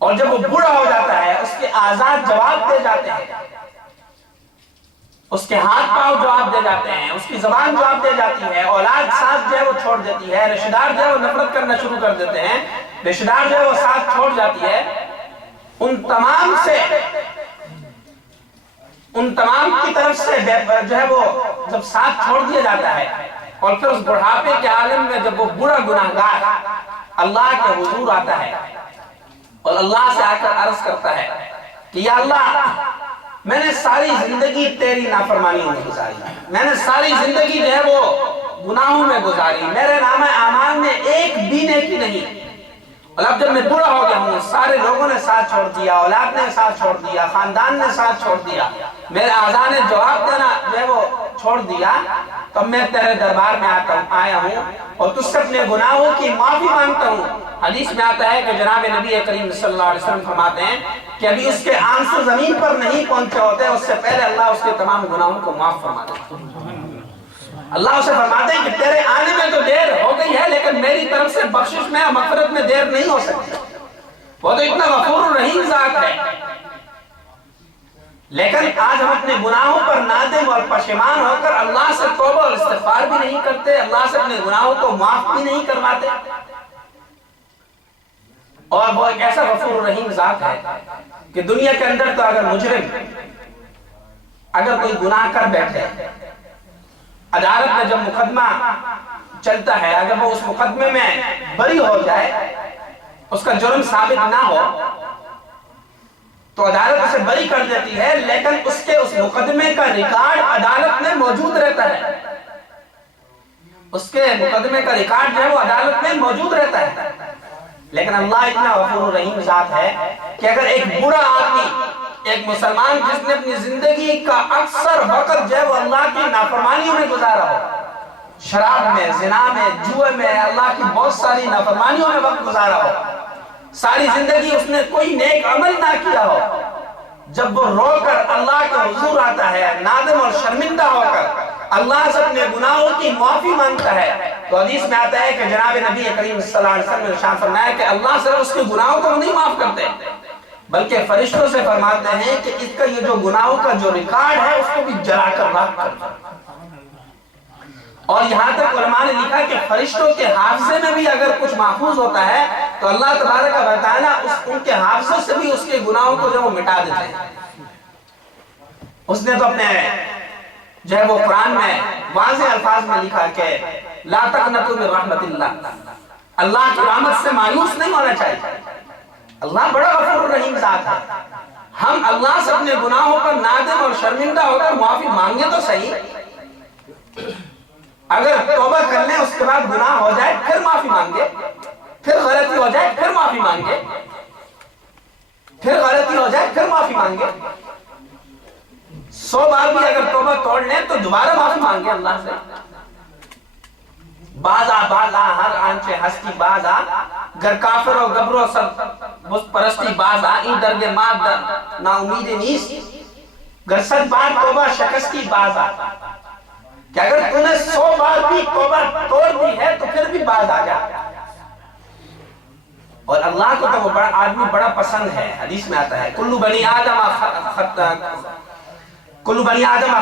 اور جب وہ بوڑھا ہو جاتا ہے اس کے اعضاء جواب دے جاتے ہیں، اس کے ہاتھ پاؤں جواب دے جاتے ہیں، اس کی زبان جواب دے جاتی ہے، اولاد ساتھ جو ہے وہ چھوڑ دیتی ہے، رشتہ دار جو ہے وہ نفرت کرنا شروع کر دیتے ہیں، رشتہ دار جو ہے وہ ساتھ چھوڑ جاتی ہے، ان تمام کی طرف سے جو ہے وہ جب ساتھ چھوڑ دیا جاتا ہے، اور پھر اس بڑھاپے کے عالم میں جب وہ بڑا گناہگار اللہ کے حضور آتا ہے اور اللہ سے آ کر عرض کرتا ہے کہ یا اللہ میں نے ساری زندگی تیری نافرمانیوں میں گزاری، میں نے ساری زندگی جو ہے وہ گناہوں میں گزاری، میرے نامہ اعمال میں ایک بھی نیکی نہیں، اور اب جب میں بوڑھا ہو گیا ہوں، سارے لوگوں نے ساتھ چھوڑ دیا، اولاد نے ساتھ چھوڑ دیا، خاندان نے ساتھ چھوڑ دیا، میرے اعضاء نے جواب دینا جو ہے وہ چھوڑ دیا، تو میں تیرے دربار میں آیا ہوں اور تجھ سے اپنے گناہوں کی معافی مانگتا ہوں۔ حدیث میں آتا ہے کہ جناب نبی کریم صلی اللہ علیہ وسلم فرماتے ہیں کہ ابھی اس کے آنسو زمین پر نہیں پہنچے ہوتے، اس سے پہلے اللہ اس کے تمام گناہوں کو معاف فرما دیتا ہے۔ اللہ اسے فرماتے ہیں کہ تیرے آنے میں تو دیر ہو گئی ہے، لیکن میری طرف سے بخشش میں مغفرت میں دیر نہیں ہو سکتی۔ وہ تو اتنا غفور الرحیم ذات ہے، لیکن آج ہم اپنے گناہوں پر نادم اور پشیمان ہو کر اللہ سے توبہ اور استغفار بھی نہیں کرتے، اللہ سے اپنے گناہوں کو معاف بھی نہیں کرواتے۔ اور وہ ایک ایسا غفور الرحیم ذات ہے کہ دنیا کے اندر تو اگر مجرم اگر کوئی گناہ کر بیٹھے، عدالت میں جب مقدمہ چلتا ہے، اگر وہ اس مقدمے میں بری ہو جائے، اس کا جرم ثابت نہ ہو تو عدالت اسے بری کر دیتی ہے، لیکن اس مقدمے کا ریکارڈ عدالت میں موجود رہتا ہے، اس کے مقدمے کا ریکارڈ جو ہے وہ عدالت میں موجود رہتا ہے۔ لیکن اللہ اتنا غفور الرحیم ذات ہے کہ اگر ایک برا آدمی، ایک مسلمان جس نے اپنی زندگی کا اکثر وقت جو ہے وہ اللہ کی نافرمانیوں میں گزارا ہو، شراب میں، زنا میں، جوئے میں، اللہ کی بہت ساری نافرمانیوں میں وقت گزارا ہو، ساری زندگی اس نے کوئی نیک عمل نہ کیا ہو، جب وہ رو کر اللہ کے حضور آتا ہے نادم اور شرمندہ ہو کر اللہ سے اپنے گناہوں کی معافی مانگتا ہے، تو حدیث میں آتا ہے کہ جناب نبی کریم صلی اللہ علیہ وسلم نے ارشاد فرمایا کہ اللہ صرف اس کے گناہوں کو نہیں معاف کرتے بلکہ فرشتوں سے فرماتے ہیں کہ اس کا یہ جو گناہوں کا جو ریکارڈ ہے اس کو بھی جلا کر راکھ کر دو۔ اور یہاں تک علماء نے لکھا کہ فرشتوں کے حافظے میں بھی اگر کچھ محفوظ ہوتا ہے تو اللہ تبارک و تعالیٰ ان کے حافظوں سے بھی اس کے گناہوں کو جو وہ مٹا دیتے ہیں۔ اس نے تو اپنے جو ہے وہ قرآن میں واضح الفاظ میں لکھا کہ لا تقنطوا من رحمت اللہ کی رحمت سے مایوس نہیں ہونا چاہیے، اللہ بڑا غفور رحیم ذات ہے۔ ہم اللہ سے اپنے گناہوں پر نادم اور شرمندہ ہو کر معافی مانگے تو صحیح، اگر توبہ کر لیں اس کے بعد گناہ ہو جائے پھر معافی مانگے، پھر غلطی ہو جائے پھر معافی مانگے، پھر غلطی ہو جائے پھر معافی مانگے، 100 بار بھی اگر توبہ توڑ لیں تو دوبارہ معافی مانگے اللہ سے۔ بازا ہر آنچے ہستی بازا، گر کافر و گبرو سب بت پرستی بازا، این درگ ماد نا امید نیست، گر 100 بار توبہ شکستی بازا، کہ اگر تم نے 100 بار بھی توبہ توڑ دی ہے تو پھر بھی باز آ جا۔ اور اللہ کو تو وہ بڑا آدمی بڑا پسند ہے، حدیث میں آتا ہے کل بنی آدم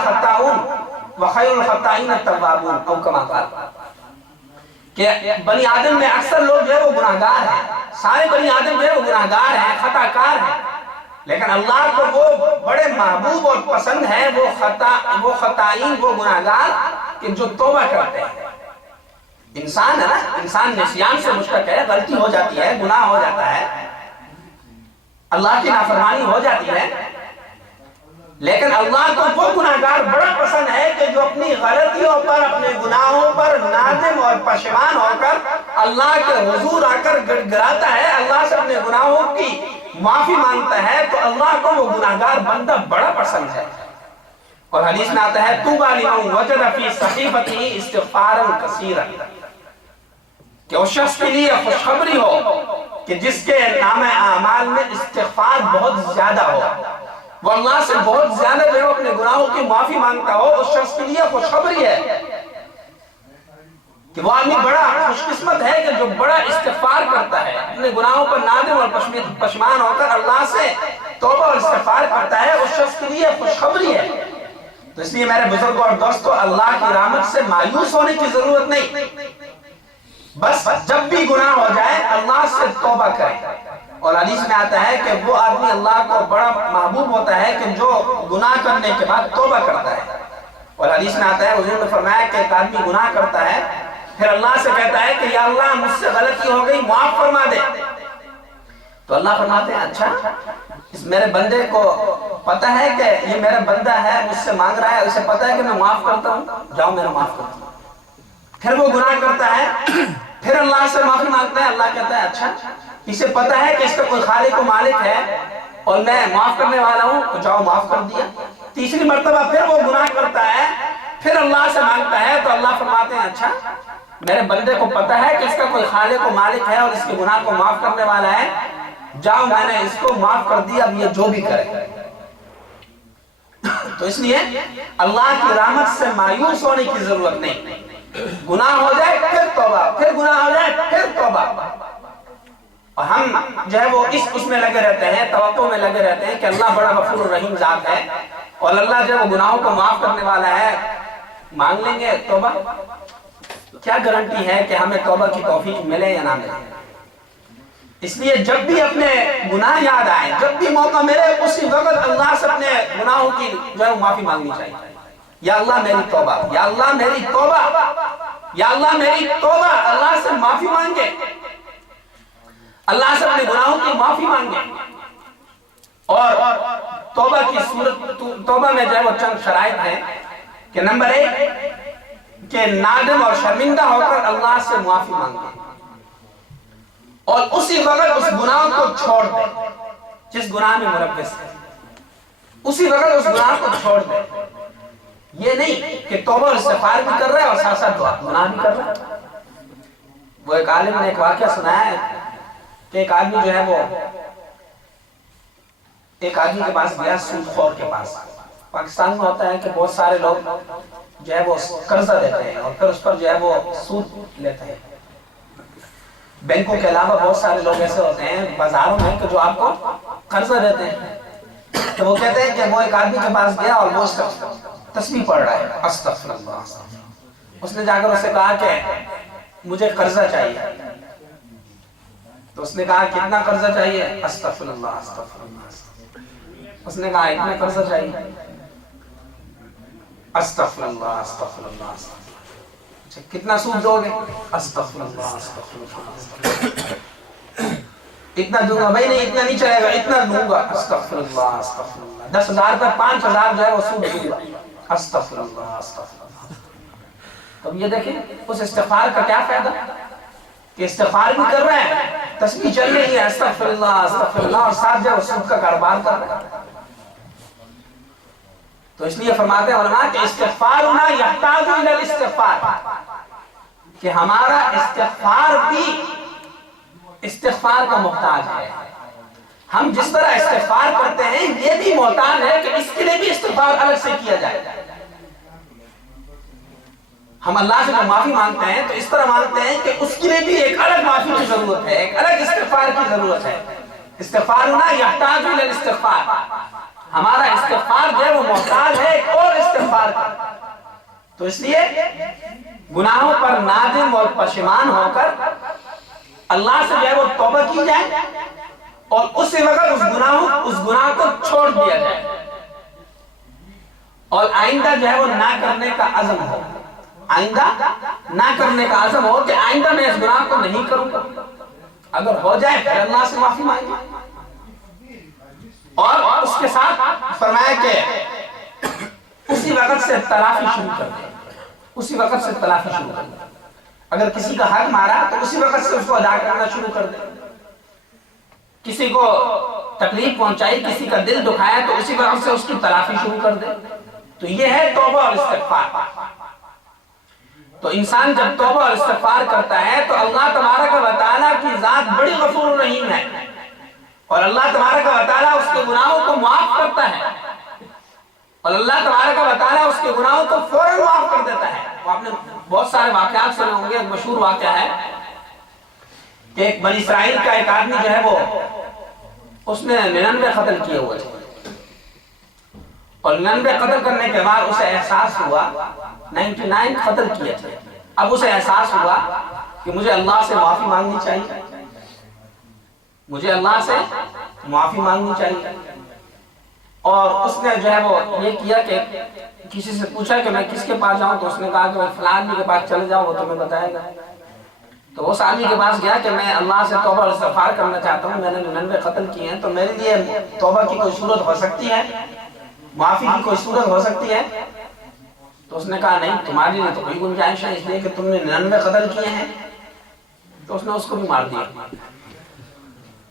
خطاؤن وخیر الخطائین التوابون، او کما قال، کہ بنی آدم میں اکثر لوگ جو ہے وہ گناہگار ہیں، سارے بنی آدم جو ہے وہ گناہگار ہیں، خطا کار ہیں، لیکن اللہ کو وہ بڑے محبوب اور پسند ہے وہ خطائین، وہ گناہگار کہ جو توبہ کرتے ہیں۔ انسان ہے نا، انسان نسیان سے مشتق ہے، غلطی ہو جاتی ہے، گناہ ہو جاتا ہے، اللہ کی نافرمانی ہو جاتی ہے، لیکن اللہ کو وہ گناہگار بڑا پسند ہے کہ جو اپنی غلطیوں پر، اپنے گناہوں پر نادم اور پشیمان ہو کر اللہ کے حضور آ کر گڑ گڑاتا ہے، اللہ سے اپنے گناہوں کی معافی مانگتا ہے، تو اللہ کو وہ گناہگار بندہ بڑا پسند ہے۔ اور حدیث میں آتا ہے طوبی لمن وجد فی صحیفتہ استغفارا کثیرا، کہ اس شخص کے لیے خوشخبری ہو کہ جس کے نامہ اعمال میں استغفار بہت زیادہ ہو، وہ اللہ سے بہت زیادہ جو ہے اپنے گناہوں کی معافی مانگتا ہو، اس شخص کے لیے خوشخبری ہے کہ وہ آدمی بڑا خوش قسمت ہے کہ جو بڑا استغفار کرتا ہے، اپنے گناہوں پر نادم اور پشیمان ہو کر اللہ سے توبہ اور استغفار کرتا ہے، اس شخص کے لیے خوشخبری ہے۔ تو اس لیے میرے بزرگوں اور دوستوں، اللہ کی رحمت سے مایوس ہونے کی ضرورت نہیں، بس جب بھی گناہ ہو جائے اللہ سے توبہ کرے۔ اور حدیث میں آتا ہے کہ وہ آدمی اللہ کو بڑا محبوب ہوتا ہے کہ جو گناہ کرنے کے بعد توبہ کرتا ہے۔ اور حدیث میں آتا ہے، حضور نے فرمایا کہ ایک آدمی گناہ کرتا ہے، پھر اللہ سے کہتا ہے کہ یا اللہ مجھ سے غلطی ہو گئی، معاف فرما دے، تو اللہ فرماتے ہیں اچھا، اس میرے بندے کو پتہ ہے کہ یہ میرا بندہ ہے، مجھ سے مانگ رہا ہے، اسے پتہ ہے کہ میں معاف کرتا ہوں، جاؤ میں نے معاف کرتا ہوں۔ پھر وہ گناہ کرتا ہے، پھر اللہ سے معافی مانگتا ہے، اللہ کہتا ہے اچھا، اسے پتہ ہے کہ اس کا کوئی خالق و مالک ہے اور میں معاف کرنے والا ہوں، تو جاؤ معاف کر دیا۔ تیسری مرتبہ پھر وہ گناہ کرتا ہے، پھر اللہ سے مانگتا ہے، تو اللہ فرماتے ہیں اچھا، میرے بندے کو پتہ ہے کہ اس کا کوئی خالق و مالک ہے اور اس کے گناہ کو معاف کرنے والا ہے، جاؤ میں نے اس کو معاف کر دیا، اب یہ جو بھی کرے۔ تو اس لیے اللہ کی رحمت سے مایوس ہونے کی ضرورت نہیں، گناہ ہو جائے پھر توبہ، پھر گناہ ہو جائے پھر توبہ۔ اور ہم جو ہے وہ اس میں لگے رہتے ہیں، توقع میں لگے رہتے ہیں کہ اللہ بڑا غفور الرحیم ذات ہے اور اللہ جو ہے وہ گناہوں کو معاف کرنے والا ہے، مانگ لیں گے توبہ۔ کیا گارنٹی ہے کہ ہمیں توبہ کی توفیق ملے یا نہ ملے؟ اس لیے جب بھی اپنے گناہ یاد آئیں، جب بھی موقع ملے، اسی وقت اللہ سے اپنے گناہوں کی جو ہے معافی مانگنی چاہیے۔ یا اللہ میری توبہ، یا اللہ میری توبہ، یا اللہ میری توبہ، اللہ سے معافی مانگے، اللہ سے اپنے گناہوں کی معافی مانگے۔ اور توبہ کی صورت، توبہ میں جو ہے وہ چند شرائط ہیں کہ نمبر 1 کہ نادم اور شرمندہ ہو کر اللہ سے معافی مانگے اور اسی وقت اس گناہ کو چھوڑ دے جس گناہ میں ملوث ہے، اسی وقت اس گناہ کو چھوڑ دے۔ یہ نہیں کہ توبہ اور استغفار بھی کر رہا ہے اور ساتھ ساتھ گناہ بھی کر رہا ہے۔ وہ ایک عالم نے ایک واقعہ سنایا ہے کہ ایک آدمی جو ہے وہ ایک آدمی کے پاس گیا سود خور کے پاس. پاکستان میں ہوتا ہے کہ بہت سارے لوگ جو ہے وہ قرضہ دیتے ہیں اور پھر اس پر جو ہے وہ سود لیتے ہیں. بینکوں کے علاوہ بہت سارے لوگ ایسے ہوتے ہیں بازاروں میں کہ جو آپ کو قرضہ دیتے ہیں. تو وہ کہتے ہیں کہ وہ ایک آدمی کے پاس گیا اور وہ تسبیح پڑھ رہا ہے, استغفر اللہ. اس نے جا کر اس سے کہا کہ مجھے قرضہ چاہیے. تو اس نے کہا کتنا قرضہ چاہیے؟ استغفر اللہ استغفر اللہ. اس نے کہا اتنا قرضہ چاہیے. استغفر اللہ استغفر اللہ. اچھا کتنا سود دو گے؟ استغفر اللہ استغفر اللہ. اتنا دوں گا. بھائی نہیں اتنا نہیں چلے گا, اتنا دوں گا. استغفر اللہ استغفر اللہ. 10,000 پر 5,000 جو ہے وہ سود دوں گا. استغفر اللہ استغفر اللہ. تو یہ دیکھیں اس استغفار کا کیا فائدہ کہ استغفار بھی کر رہے ہیں, تسبیح چل رہی ہے استغفر اللہ اور ساتھ جو سود کا کاروبار کر رہے ہیں. تو اس لیے فرماتے ہیں علماء کہ استغفارنا یحتاج الی الاستغفار, کہ ہمارا استغفار بھی استغفار کا محتاج ہے. ہم جس طرح استغفار کرتے ہیں یہ بھی محتاج ہے کہ اس کے لیے بھی استغفار الگ سے کیا جائے. ہم اللہ سے جو معافی مانگتے ہیں تو اس طرح مانگتے ہیں کہ اس کے لیے بھی ایک الگ معافی کی ضرورت ہے, ایک الگ استغفار کی ضرورت ہے. استغفارنا یحتاج الی الاستغفار, ہمارا استغفار جو ہے وہ محتاج ہے ایک اور استغفار کا. تو اس لیے گناہوں پر نادم اور پشیمان ہو کر اللہ سے جو ہے وہ توبہ کی جائے اور اسی وقت اس گناہ کو چھوڑ دیا جائے اور آئندہ جو ہے وہ نہ کرنے کا عزم ہو. آئندہ نہ کرنے کا عزم ہو کہ آئندہ میں اس گناہ کو نہیں کروں گا. اگر ہو جائے پھر اللہ سے معافی مانگے. اور اس کے ساتھ فرمایا کہ اسی وقت سے تلافی شروع کر دیں. اسی وقت سے تلافی شروع کر دیں. اگر کسی کا حق مارا تو اسی وقت سے اس کو ادا کرنا شروع کر دیں. کسی کو تکلیف پہنچائی, کسی کا دل دکھایا تو اسی وقت سے اس کی تلافی شروع کر دیں. تو یہ ہے توبہ اور استغفار. تو انسان جب توبہ اور استغفار کرتا ہے تو اللہ تبارک و تعالیٰ کی ذات بڑی غفور الرحیم ہے اور اللہ تبارک و تعالیٰ اس کے گناہوں کو معاف کرتا ہے اور اللہ تبارک و تعالیٰ اس کے گناہوں کو فوراً معاف کر دیتا ہے. آپ نے بہت سارے واقعات سنے ہوں گے. ایک مشہور واقعہ ہے کہ ایک بنی اسرائیل کا ایک آدمی جو ہے وہ اس نے 99 قتل کیے ہوئے تھے اور 99 قتل کرنے کے بعد اسے احساس ہوا 99 قتل کیے تھے. اب اسے احساس ہوا کہ مجھے اللہ سے معافی مانگنی چاہیے, مجھے اللہ سے معافی مانگنی چاہیے. اور اس نے جو ہے وہ یہ کیا کہ کسی سے پوچھا کہ میں کس کے پاس جاؤں. تو اس نے کہا کہ میں فلاں آدمی کے پاس چلے جاؤں, وہ تمہیں بتائے گا. تو اس آدمی کے پاس گیا کہ میں اللہ سے توبہ اور استغفار کرنا چاہتا ہوں, میں نے 99 قتل کیے ہیں, تو میرے لیے توبہ کی کوئی صورت ہو سکتی ہے, معافی کی کوئی صورت ہو سکتی ہے؟ تو اس نے کہا نہیں, تمہارے لیے تو کوئی گنجائش ہے, اس لیے کہ تم نے 99 قتل کیے ہیں. تو اس نے اس کو بھی مار دیا.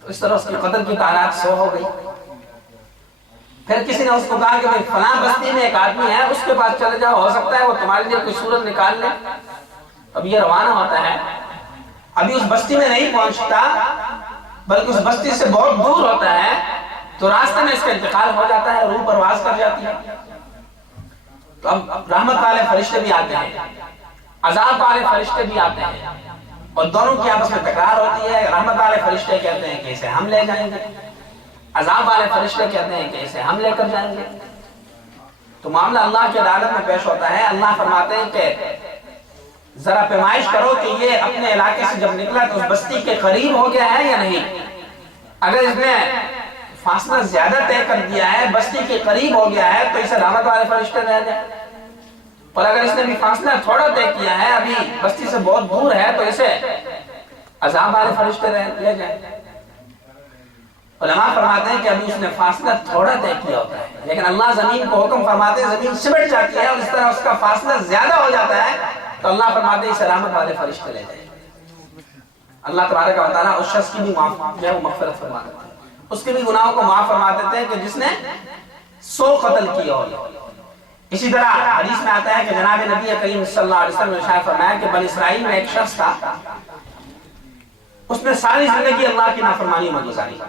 تو اس طرح اس کے قتل کی تعداد 100 ہو گئی. پھر کسی نے اس کو کہا کہ فلاں بستی میں ایک آدمی ہے, اس کے پاس چلے جاؤ, ہو سکتا ہے وہ تمہارے لیے کوئی صورت نکال لے. اب یہ روانہ ہوتا ہے, ابھی اس بستی میں نہیں پہنچتا بلکہ اس بستی سے بہت دور ہوتا ہے. تو راستے میں اس کا انتقال ہو جاتا ہے, روح پرواز کر جاتی ہے. تو اب رحمت والے فرشتے بھی آتے ہیں, عذاب والے فرشتے بھی آتے ہیں اور دونوں کی آپس میں تکرار ہوتی ہے. رحمت والے فرشتے کہتے ہیں کہ اسے ہم لے جائیں گے, عذاب والے فرشتے کہتے ہیں کہ اسے ہم لے کر جائیں گے. تو معاملہ اللہ کی عدالت میں پیش ہوتا ہے. اللہ فرماتے ہیں کہ ذرا پیمائش کرو کہ یہ اپنے علاقے سے جب نکلا تو اس بستی کے قریب ہو گیا ہے یا نہیں. اگر اس نے فاصلہ زیادہ طے کر دیا ہے, بستی کے قریب ہو گیا ہے, تو اسے رحمت والے فرشتے لے جائیں. اور اگر اس نے بھی فاصلہ تھوڑا طے کیا ہے, ابھی بستی سے بہت دور ہے, تو اسے عذاب والے فرشتے لے جائیں. علماء فرماتے ہیں کہ ابھی اس نے فاصلہ تھوڑا طے کیا ہوتا ہے, لیکن اللہ زمین کو حکم فرماتے ہیں, زمین سمٹ جاتی ہے اور اس طرح اس کا فاصلہ زیادہ ہو جاتا ہے, تو اللہ فرماتے ہیں اسے رحمت والے فرشتے لے جائیں. اللہ تبارک و تعالیٰ اس شخص کی بھی مغفرت فرما دیتے ہیں, اس کے بھی گناہوں کو معاف فرما دیتے ہیں کہ جس نے 100 قتل کیا ہو. اسی طرح حدیث میں آتا ہے کہ جناب نبی کریم صلی اللہ علیہ وسلم نے ارشاد فرمایا کہ بنی اسرائیل میں ایک شخص تھا, اس نے ساری زندگی اللہ کی نافرمانی میں گزاری.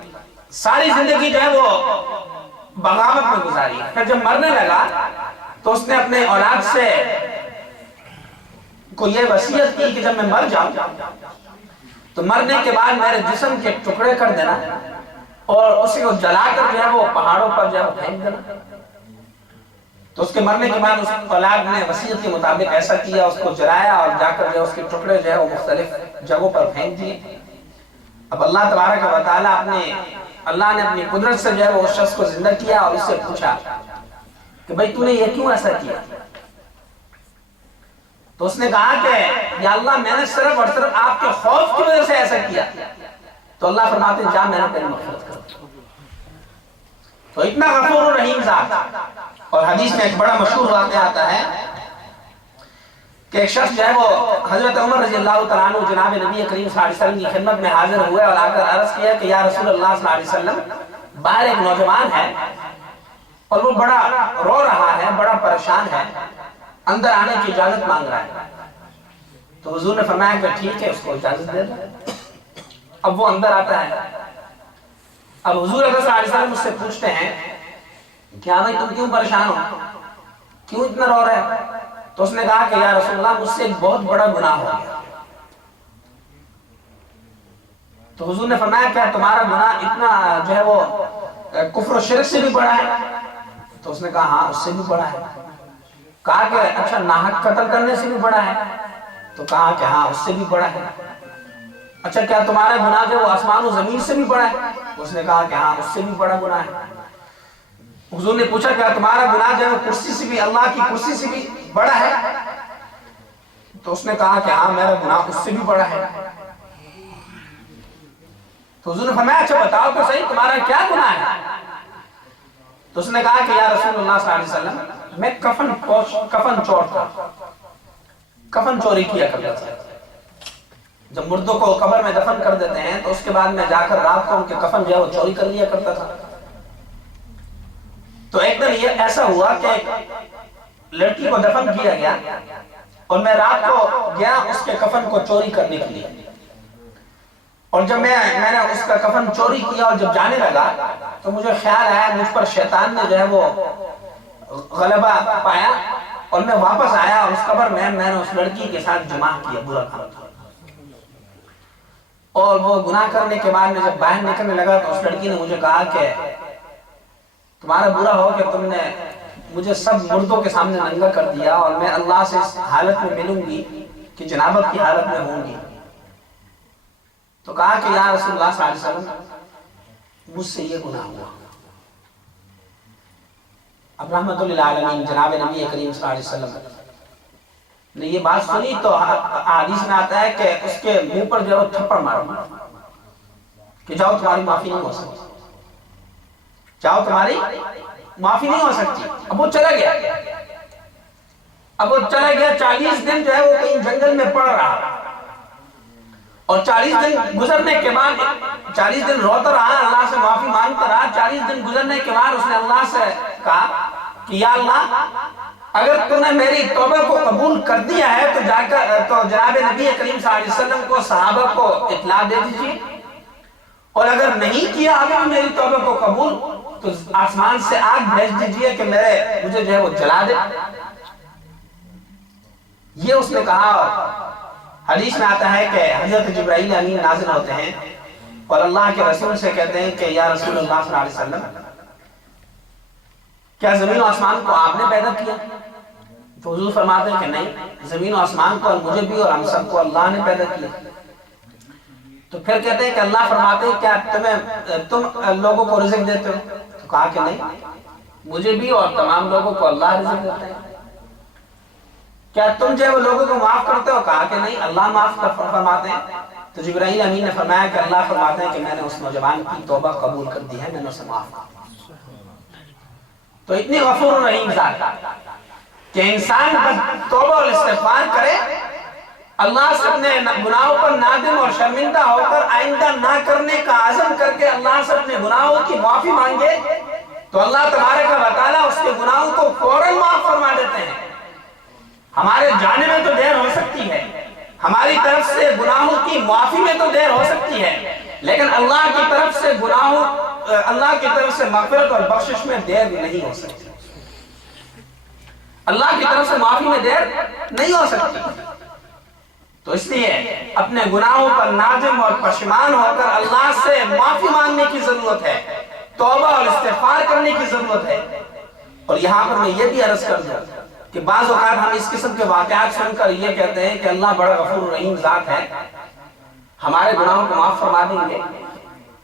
ساری زندگی جو ہے وہ بغاوت میں گزاری. پھر جب مرنے لگا تو اس نے اپنے اولاد سے کو یہ وصیت کی کہ جب میں مر جاؤں تو مرنے کے بعد میرے جسم کے ٹکڑے کر دینا اور اسی کو جلا کر جو ہے وہ پہاڑوں پر جو ہے وہ پھینک دینا. تو اس کے مرنے کے بعد اس اولاد نے وصیت کے مطابق ایسا کیا, اس کو جلایا اور جا کر جو ہے اس کے ٹکڑے جو ہے وہ مختلف جگہوں پر پھینک دیے. اب اللہ تبارک و تعالیٰ اللہ نے اپنی قدرت سے جو ہے وہ اس شخص کو زندہ کیا اور اس سے پوچھا کہ بھئی تو نے یہ کیوں ایسا کیا؟ تو اس نے کہا کہ یا اللہ میں نے صرف اور صرف آپ کے خوف کی وجہ سے ایسا کیا. تو اللہ فرماتے ہیں جا میں نے تیری مغفرت کر. تو اتنا غفور و رحیم ذات. اور حدیث میں ایک بڑا مشہور واقعہ آتا ہے کہ ایک شخص جو ہے وہ حضرت عمر رضی اللہ تعالیٰ عنہ جناب نبی کریم صلی اللہ علیہ وسلم کی خدمت میں حاضر ہوئے اور آ کر عرض کیا کہ یا رسول اللہ صلی اللہ علیہ وسلم باہر ایک نوجوان ہے اور وہ بڑا رو رہا ہے, بڑا پریشان ہے, اندر آنے کی اجازت مانگ رہا ہے. تو حضور نے فرمایا کہ ٹھیک ہے اس کو اجازت دے دو. اب وہ اندر آتا ہے. اب حضور صلی اللہ علیہ وسلم اس سے پوچھتے ہیں کیا بھائی تم کیوں پریشان ہو, کیوں اتنا رو رہے ہو؟ تو اس نے کہا کہ یا رسول اللہ مجھ سے ایک بہت بڑا گناہ ہو گیا. تو حضور نے فرمایا کیا تمہارا گناہ اتنا جو ہے وہ کفر و شرک سے بھی بڑا ہے؟ تو اس نے کہا ہاں اس سے بھی بڑا ہے. کہا کہ اچھا ناحق قتل کرنے سے بھی بڑا ہے؟ تو کہا کہ ہاں اس سے بھی بڑا ہے. اچھا کیا تمہارا گناہ جو وہ آسمان و زمین سے بھی بڑا ہے؟ اس نے کہا کہ ہاں اس سے بھی بڑا گناہ ہے. حضور نے پوچھا کیا تمہارا گناہ جو ہے کرسی سے بھی, اللہ کی کرسی سے بھی بڑا ہے؟ تو اس نے کہا کہ ہاں میرا گناہ اس سے بھی بڑا ہے. تو حضور نے فرمایا اچھا بتاؤ تو صحیح تمہارا کیا گناہ ہے؟ تو اس نے کہا کہ یا رسول اللہ صلی اللہ علیہ وسلم میں کفن چور تھا, کفن چوری کیا کرتا تھا. جب مردوں کو قبر میں دفن کر دیتے ہیں تو اس کے بعد میں جا کر رات کو ان کے کفن جو ہے وہ چوری کر لیا کرتا تھا. تو ایک دن یہ ایسا ہوا کہ لڑکی کو دفن کیا گیا اور میں رات کو گیا اس کے کفن کو چوری کرنے کے لیے. اور جب میں نے اس کا کفن چوری کیا اور جب جانے لگا تو مجھے خیال آیا مجھ پر شیطان نے جو ہے وہ غلبہ پایا اور میں واپس آیا اور اس قبر میں نے اس لڑکی کے ساتھ جمع کیا برا کام. اور وہ گناہ کرنے کے بعد میں جب باہر نکلنے لگا تو اس لڑکی نے مجھے کہا کہ تمہارا برا ہو کہ تم نے مجھے سب مردوں کے سامنے ننگا کر دیا اور میں اللہ سے اس حالت میں ملوں گی کہ جنابت کی حالت میں ہوں گی. تو کہا کہ یا رسول اللہ صلی اللہ علیہ وسلم مجھ سے یہ گناہ ہوا. اب رحمت للعالمین جناب نبی کریم صلی اللہ علیہ وسلم نے یہ بات سنی تو حدیث میں آتا ہے کہ اس کے منہ پر جو ہے وہ تھپڑ مارا کہ جاؤ تمہاری معافی نہیں ہو سکتی, جاؤ تمہاری معافی نہیں ہو سکتی. اب وہ چلا گیا. 40 دن جو ہے وہ کہیں جنگل میں پڑ رہا اور 40 دن گزرنے کے بعد 40 دن روتا رہا, اللہ سے معافی مانگتا رہا. 40 دن گزرنے کے بعد اس نے اللہ سے کہا کہ یا اللہ اگر تم نے میری توبہ کو قبول کر دیا ہے تو جا کر تو جناب نبی کریم صلی اللہ علیہ وسلم کو صحابہ کو اطلاع دے دیجیے, اور اگر نہیں کیا ابھی میری توبہ کو قبول تو آسمان سے آگ بھیج دیجیے کہ مجھے جو ہے وہ جلا دے. یہ اس نے کہا. حدیث میں آتا ہے کہ حضرت جبرائیل امین نازل ہوتے ہیں اور اللہ کے رسول سے کہتے ہیں کہ یا رسول اللہ صلی اللہ علیہ وسلم کیا زمین و آسمان کو آپ نے پیدا کیا؟ تو حضور فرماتے ہیں کہ نہیں, زمین و آسمان کو اور مجھے بھی اور ہم سب کو اللہ نے پیدا کیا. تو پھر کہتے ہیں کہ اللہ فرماتے ہیں کیا تم لوگوں کو رزق دیتے ہو؟ تو کہا کہ نہیں, مجھے بھی اور تمام لوگوں کو اللہ رزق دیتا ہے. کیا تم جو ہے وہ لوگوں کو معاف کرتے ہو؟ کہا کہ نہیں, اللہ معاف فرماتے ہیں. تو جبرائیل امین نے فرمایا کہ اللہ فرماتے ہیں کہ میں نے اس نوجوان کی توبہ قبول کر دی ہے, میں نے اسے معاف کر. تو اتنی غفور و رحیم ذات کہ انسان توبہ اور استغفار کرے, اللہ سے اپنے گناہوں پر نادم اور شرمندہ ہو کر آئندہ نہ کرنے کا عزم کر کے اللہ سے اپنے گناہوں کی معافی مانگے تو اللہ تبارک و تعالیٰ اس کے گناہوں کو فوراً معاف فرما دیتے ہیں. ہمارے جانے میں تو دیر ہو سکتی ہے, ہماری طرف سے گناہوں کی معافی میں تو دیر ہو سکتی ہے, لیکن اللہ کی طرف سے گناہوں اللہ کی طرف سے مغفرت اور بخشش میں دیر نہیں ہو سکتی، اللہ کی طرف سے معافی میں دیر نہیں ہو سکتی۔ تو اس لیے اپنے گناہوں پر نادم اور پشیمان ہو کر اللہ سے معافی مانگنے کی ضرورت ہے، توبہ اور استغفار کرنے کی ضرورت ہے۔ اور یہاں پر میں یہ بھی عرض کر دوں کہ بعض اوقات ہم اس قسم کے واقعات سن کر یہ کہتے ہیں کہ اللہ بڑا غفور رحیم ذات ہے، ہمارے گناہوں کو معاف فرما دیں گے،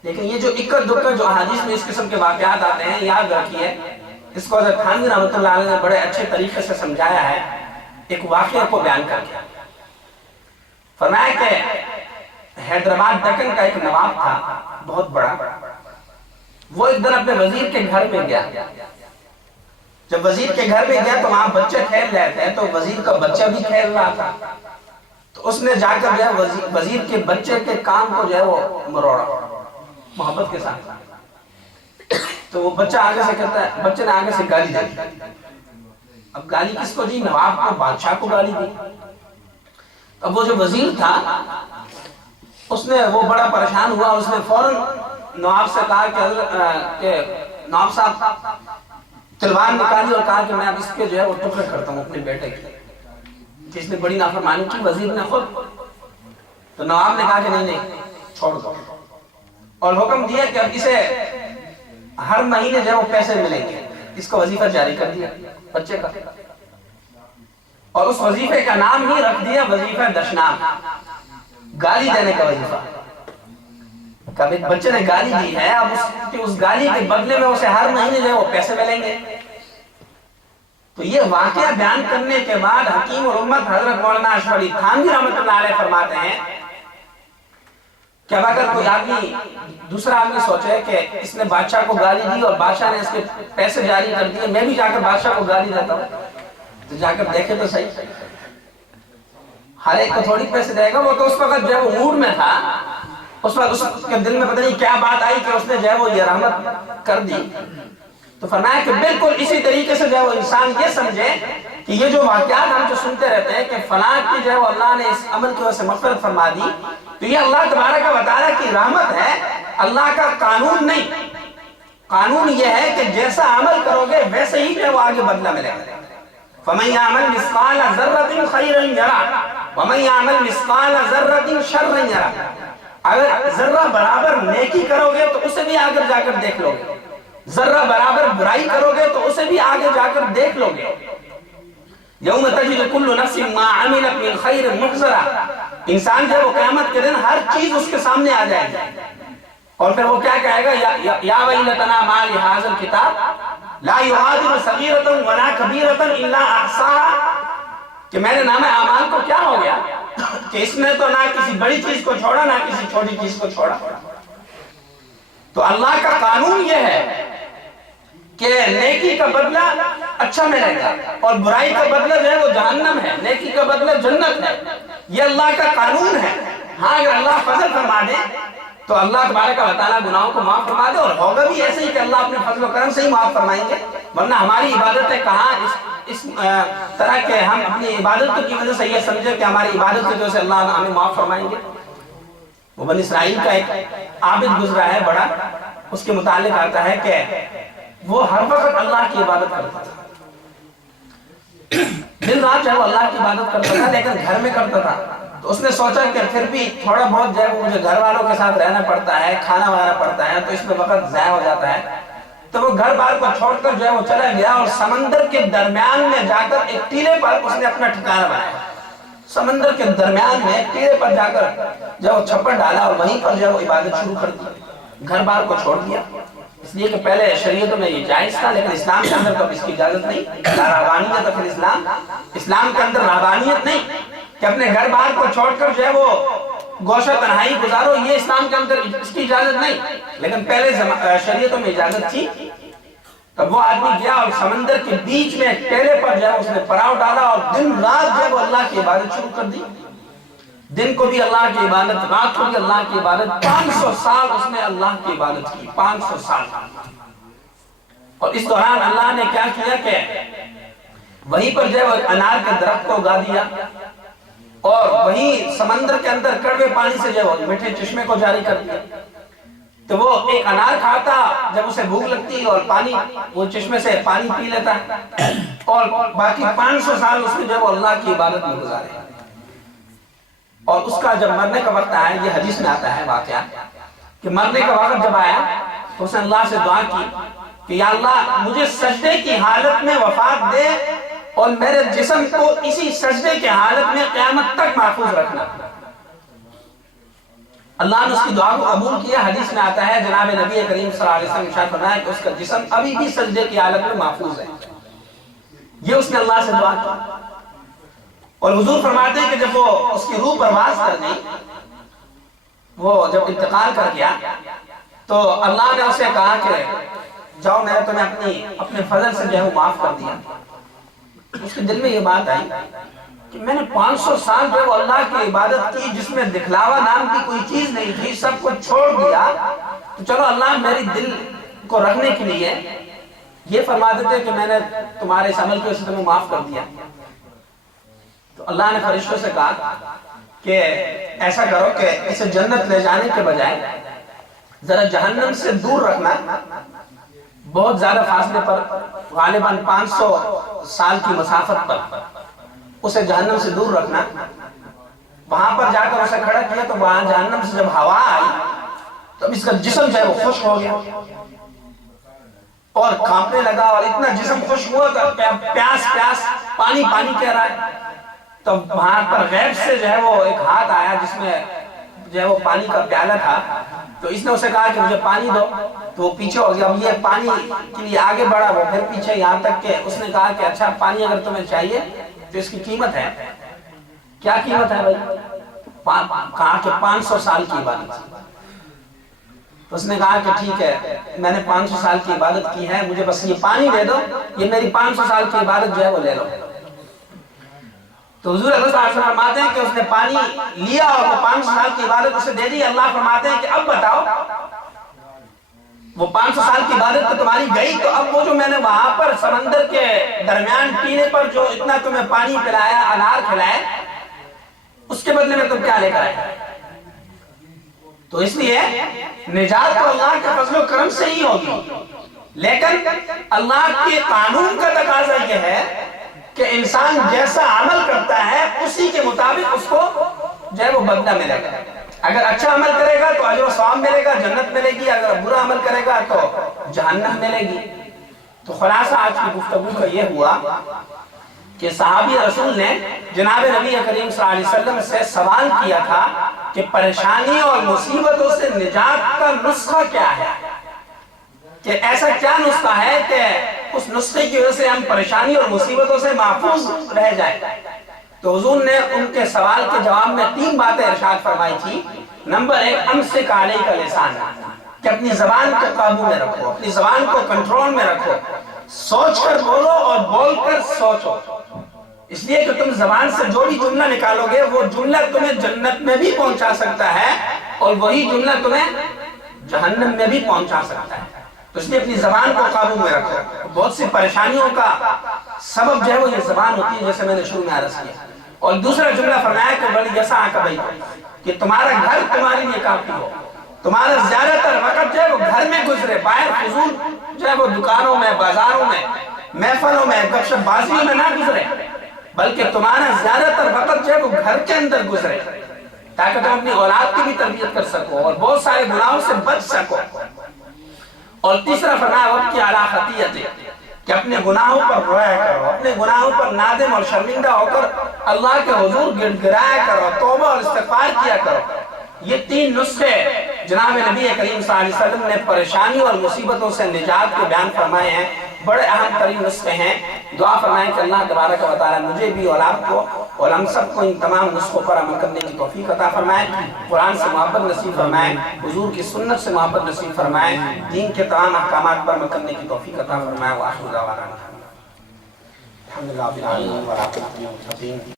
لیکن یہ جو اکڑ دکڑ جو احادیث میں اس قسم کے واقعات آتے ہیں، یاد رکھیے اس کو حضرت تھانوی رحمۃ اللہ علیہ نے بڑے اچھے طریقے سے سمجھایا ہے، ایک واقعہ کو بیان کر کے فرمایا کہ حیدرآباد دکن کا ایک نواب تھا بہت بڑا، وہ ایک دن اپنے وزیر کے گھر میں گیا۔ جب وزیر کے گھر میں گیا تو وہاں بچے کھیل رہے تھے، تو وزیر کا بچہ بھی کھیل رہا تھا، تو اس نے جا کر جو ہے وزیر کے بچے کے کام کو جو ہے وہ مروڑا محبت کے ساتھ۔ تو وہ بچہ آگے سے کہتا ہے، بچے نے آگے سے گالی دی۔ اب گالی کس کو دی؟ نواب کو، بادشاہ کو گالی دی۔ اب وہ جو وزیر تھا اس نے وہ بڑا پریشان ہوا، اس نے فوراً نواب سے کہا کہ نواب صاحب تلوار نکالی اور کہا کہ میں اب اس کے جو ہے وہ ٹکڑے کرتا ہوں اپنے بیٹے کے، جس نے بڑی نافرمانی کی وزیر نے خود۔ تو نواب نے کہا کہ نہیں چھوڑ دو، اور حکم دیا کہ اب اسے ہر مہینے جو ہے وہ پیسے ملیں گے۔ اس کو وظیفہ جاری کر دیا بچے کا، اور اس وظیفے کا نام ہی رکھ دیا وظیفہ دشنام، گالی دینے کا وظیفہ۔ کبھی بچے نے گالی دی ہے، اب اس گالی کے بدلے میں اسے ہر مہینے جو ہے وہ پیسے ملیں گے۔ تو یہ واقعہ بیان کرنے کے بعد حکیم الامت حضرت مولانا اشرف علی تھانوی رحمۃ اللہ علیہ فرماتے ہیں کہ اب اگر کوئی آدمی دوسرا آدمی سوچے کہ اس نے بادشاہ کو گالی دی اور بادشاہ نے اس کے پیسے جاری کر دیے، میں بھی جا کر بادشاہ کو گالی دیتا ہوں، تو جا کر دیکھے تو صحیح، ہر ایک کو تھوڑی پیسے دے گا۔ وہ تو اس وقت جو ہے وہ موڈ میں تھا، اس وقت اس کے دل میں پتہ نہیں کیا بات آئی کہ اس نے جو ہے وہ یہ رحمت کر دی۔ تو فرمایا کہ بالکل اسی طریقے سے جو ہے وہ انسان یہ سمجھے کہ یہ جو واقعات ہم جو سنتے رہتے ہیں کہ فلاں کی جو ہے وہ اللہ نے اس عمل کی وجہ سے مغفرت فرما دی، تو یہ اللہ تبارک و تعالیٰ کی رحمت ہے، اللہ کا قانون نہیں۔ قانون یہ ہے کہ جیسا عمل کرو گے ویسے ہی جو ہے وہ آگے بدلہ ملے گا۔ فَمَن يَعْمَلْ مِثْقَالَ ذَرَّةٍ خَيْرًا يَرَهُ وَمَن يَعْمَلْ مِثْقَالَ ذَرَّةٍ شَرًّا يَرَهُ۔ اگر ذرہ برابر نیکی کرو گے تو اسے بھی آگے جا کر دیکھ لو گے، ذرہ برابر برائی کرو گے تو اسے بھی آگے جا کر دیکھ لو گے۔ یوم تجد کل نفس ما عملت من خیر محضرا، انسان جب وہ قیامت کے دن ہر چیز اس کے سامنے آ جائے گی، اور پھر وہ کیا کہے گا؟ یا ویلتنا ما لہذا الکتاب لا یغادر صغیرۃ ولا کبیرۃ الا احصاها، کہ میں نے نام اعمال کو کیا ہو گیا کہ اس نے تو نہ کسی بڑی چیز کو چھوڑا نہ کسی چھوٹی چیز کو چھوڑا۔ تو اللہ کا قانون یہ ہے کہ نیکی کا بدلہ اچھا ملے گا اور برائی کا بدلہ جو ہے وہ جہنم ہے، نیکی کا بدلہ جنت ہے، یہ اللہ کا قانون ہے۔ ہاں اگر اللہ فضل فرما دے تو اللہ تبارک و تعالیٰ گناہوں کو معاف فرما دے، اور ہوگا بھی ایسے ہی کہ اللہ اپنے فضل و کرم سے ہی معاف فرمائیں گے، ورنہ ہماری عبادتیں کہاں اس طرح کے ہم اپنی عبادت کی وجہ سے یہ سمجھے کہ ہماری عبادت کی وجہ سے اللہ ہمیں معاف فرمائیں گے۔ وہ بنی اسرائیل کا ایک عابد گزرا ہے بڑا، اس کے متعلق آتا ہے کہ وہ ہر وقت اللہ کی عبادت کرتا تھا، دن رات چاہے وہ اللہ کی عبادت کرتا تھا، لیکن گھر میں کرتا تھا۔ تو اس نے سوچا کہ پھر بھی تھوڑا بہت جو ہے مجھے گھر والوں کے ساتھ رہنا پڑتا ہے، کھانا وغیرہ پڑتا ہے، تو اس میں وقت ضائع ہو جاتا ہے۔ تو وہ گھر بار کو چھوڑ کر جو ہے وہ چلا گیا اور سمندر کے درمیان میں جا کر ایک ٹیلے پر اس نے اپنا ٹھکانہ بنایا۔ سمندر کے درمیان میں ٹیلے پر جا کر جو وہ چھپر ڈالا اور وہیں پر جو ہے وہ عبادت شروع کر دی، گھر بار کو چھوڑ دیا۔ اس لیے کہ پہلے شریعتوں میں یہ جائز تھا، لیکن اسلام کے اندر تو اس کی اجازت نہیں، رہبانیت پھر اسلام کے اندر رہبانیت نہیں کہ اپنے گھر بار کو چھوڑ کر جو ہے وہ گوشہ تنہائی گزارو، یہ اسلام کے اندر اس کی اجازت نہیں، لیکن پہلے شریعتوں میں اجازت تھی۔ تب وہ آدمی گیا اور سمندر کے بیچ میں ٹیلے پر جو ہے اس نے پڑاؤ ڈالا اور دن رات جو ہے وہ اللہ کی عبادت شروع کر دی، دن کو بھی اللہ کی عبادت، رات کو بھی اللہ کی عبادت۔ 500 سال اس نے اللہ کی عبادت کی، 500 سال۔ اور اس دوران اللہ نے کیا کیا کہ وہیں پر جو ہے وہ انار کے درخت کو اگا دیا، اور وہیں سمندر کے اندر کڑوے پانی سے جو ہے وہ میٹھے چشمے کو جاری کر دیا۔ تو وہ ایک انار کھاتا، جب اسے بھوک لگتی اور پانی وہ چشمے سے پانی پی لیتا، اور باقی 500 سال اس نے جو اللہ کی عبادت میں گزارے. اور اس کا جب مرنے کا وقت آیا، یہ حدیث میں آتا ہے واقعہ کہ مرنے کا وقت جب آیا تو اس نے اللہ سے دعا کی کہ یا اللہ مجھے سجدے کی حالت میں وفات دے اور میرے جسم کو اسی سجدے کی حالت میں قیامت تک محفوظ رکھنا. اللہ نے اس کی دعا کو قبول کیا. حدیث میں آتا ہے جناب نبی کریم صلی اللہ علیہ وسلم ارشاد فرمایا کہ اس کا جسم ابھی بھی سجدے کی حالت میں محفوظ ہے. یہ اس نے اللہ سے دعا کی. اور حضور فرماتے ہیں کہ جب وہ اس کی روح پرواز کر گئی، وہ جب انتقال کر گیا، تو اللہ نے اسے کہا کہ جاؤ، میں نے تمہیں اپنے فضل سے جو ہے وہ معاف کر دیا. اس کے دل میں یہ بات آئی کہ میں نے 500 سال جو اللہ کی عبادت کی جس میں دکھلاوا نام کی کوئی چیز نہیں تھی، سب کو چھوڑ دیا، تو چلو اللہ میری دل کو رکھنے کے لیے یہ فرما دیتے کہ میں نے تمہارے اس عمل کی وجہ سے تمہیں معاف کر دیا. تو اللہ نے فرشتوں سے کہا کہ ایسا کرو کہ اسے جنت لے جانے کے بجائے ذرا جہنم سے دور رکھنا، بہت زیادہ فاصلے پر، غالباً 500 سال کی مسافت پر اسے جہنم سے دور رکھنا. وہاں پر جا کر اسے کھڑا کیا تو وہاں جہنم سے جب ہوا آئی تو اس کا جسم جو ہے وہ خشک ہو گیا اور کانپنے لگا، اور اتنا جسم خشک ہوا کہ پیاس پانی کہہ رہا ہے. تو وہاں پر غیب سے جو ہے وہ ایک ہاتھ آیا جس میں جو ہے وہ پانی کا پیالہ تھا. تو اس نے اسے کہا کہ مجھے پانی دو، تو وہ پیچھے ہو گیا. اب یہ پانی کے لیے آگے بڑھا، وہ پھر پیچھے، یہاں تک کہ اس نے کہا کہ اچھا پانی اگر تمہیں چاہیے تو اس کی قیمت ہے. کیا قیمت ہے بھائی؟ کہا کہ 500 سال کی عبادت. اس نے کہا کہ ٹھیک ہے، میں نے 500 سال کی عبادت کی ہے، مجھے بس یہ پانی دے دو، یہ میری 500 سال کی عبادت جو ہے وہ لے لو. تو حضور صلی اللہ علیہ وسلم فرماتے ہیں کہ اس نے پانی لیا اور وہ 500 سال کی عبادت اسے دے دی. اللہ فرماتے ہیں کہ اب بتاؤ، وہ 500 سال کی عبادت تو تمہاری گئی، تو اب وہ جو میں نے وہاں پر سمندر کے درمیان پینے پر جو اتنا تمہیں پانی پلایا، انار کھلائے، اس کے بدلے میں تم کیا لے کر آئے؟ تو اس لیے نجات تو اللہ کے فضل و کرم سے ہی ہوگی، لیکن اللہ کے قانون کا تقاضا یہ ہے کہ انسان جیسا عمل کرتا ہے اسی کے مطابق اس کو جو ہے وہ بدلہ ملے گا. اگر اچھا عمل کرے گا تو اجر و ثواب ملے گا، جنت ملے گی. اگر برا عمل کرے گا تو جہنم ملے گی. تو خلاصہ آج کی گفتگو کا یہ ہوا کہ صحابی رسول نے جناب نبی کریم صلی اللہ علیہ وسلم سے سوال کیا تھا کہ پریشانی اور مصیبتوں سے نجات کا نسخہ کیا ہے، کہ ایسا کیا نسخہ ہے کہ اس نسخے کی وجہ سے ہم پریشانی اور مصیبتوں سے محفوظ رہ جائیں. تو حضور نے ان کے سوال کے جواب میں 3 باتیں ارشاد فرمائی تھی. نمبر 1، امسک علیک لسان، کہ اپنی زبان کو قابو میں رکھو، اپنی زبان کو کنٹرول میں رکھو، سوچ کر بولو اور بول کر سوچو. اس لیے کہ تم زبان سے جو بھی جملہ نکالو گے وہ جملہ تمہیں جنت میں بھی پہنچا سکتا ہے اور وہی جملہ تمہیں جہنم میں بھی پہنچا سکتا ہے. تو اس لیے اپنی زبان کو قابو میں رکھو. بہت سی پریشانیوں کا سبب جو ہے وہ یہ زبان ہوتی ہے، جیسے میں نے شروع میں عرض کیا. اور دوسرا جملہ فرمایا کہ بڑی یسع کا بیت، کہ تمہارا گھر تمہارے لیے کافی ہو. تمہارا زیادہ تر وقت جو ہے وہ گھر میں گزرے، باہر فضول جو ہے وہ دکانوں میں، بازاروں میں، محفلوں میں، گپ شپ بازیوں میں نہ گزرے، بلکہ تمہارا زیادہ تر وقت جو ہے وہ گھر کے اندر گزرے، تاکہ تم اپنی اولاد کی بھی تربیت کر سکو اور بہت سارے گناہوں سے بچ سکو. اور تیسرا فرمایا وابکی علی خطیئتک، کہ اپنے گناہوں پر رویا کرو، اپنے گناہوں پر نادم اور شرمندہ ہو کر اللہ کے حضور گڑ گڑایا کرو، توبہ اور استغفار کیا کرو. یہ 3 نسخے جناب نبی کریم صلی اللہ علیہ وسلم نے پریشانی اور مصیبتوں سے نجات کے بیان فرمائے ہیں. بڑے اہم ترین نسخے ہیں. دعا فرمائیں کہ اللہ تبارک و تعالی مجھے بھی اور آپ کو اور ہم سب کو ان تمام نسخوں پر عمل کرنے کی توفیق عطا فرمائے. قرآن سے محبت نصیب فرمائے، حضور کی سنت سے محبت نصیب فرمائے، دین کے تمام احکامات پر عمل کرنے کی توفیق عطا فرمائے. وآخر دعوانا الحمدللہ رب العالمین.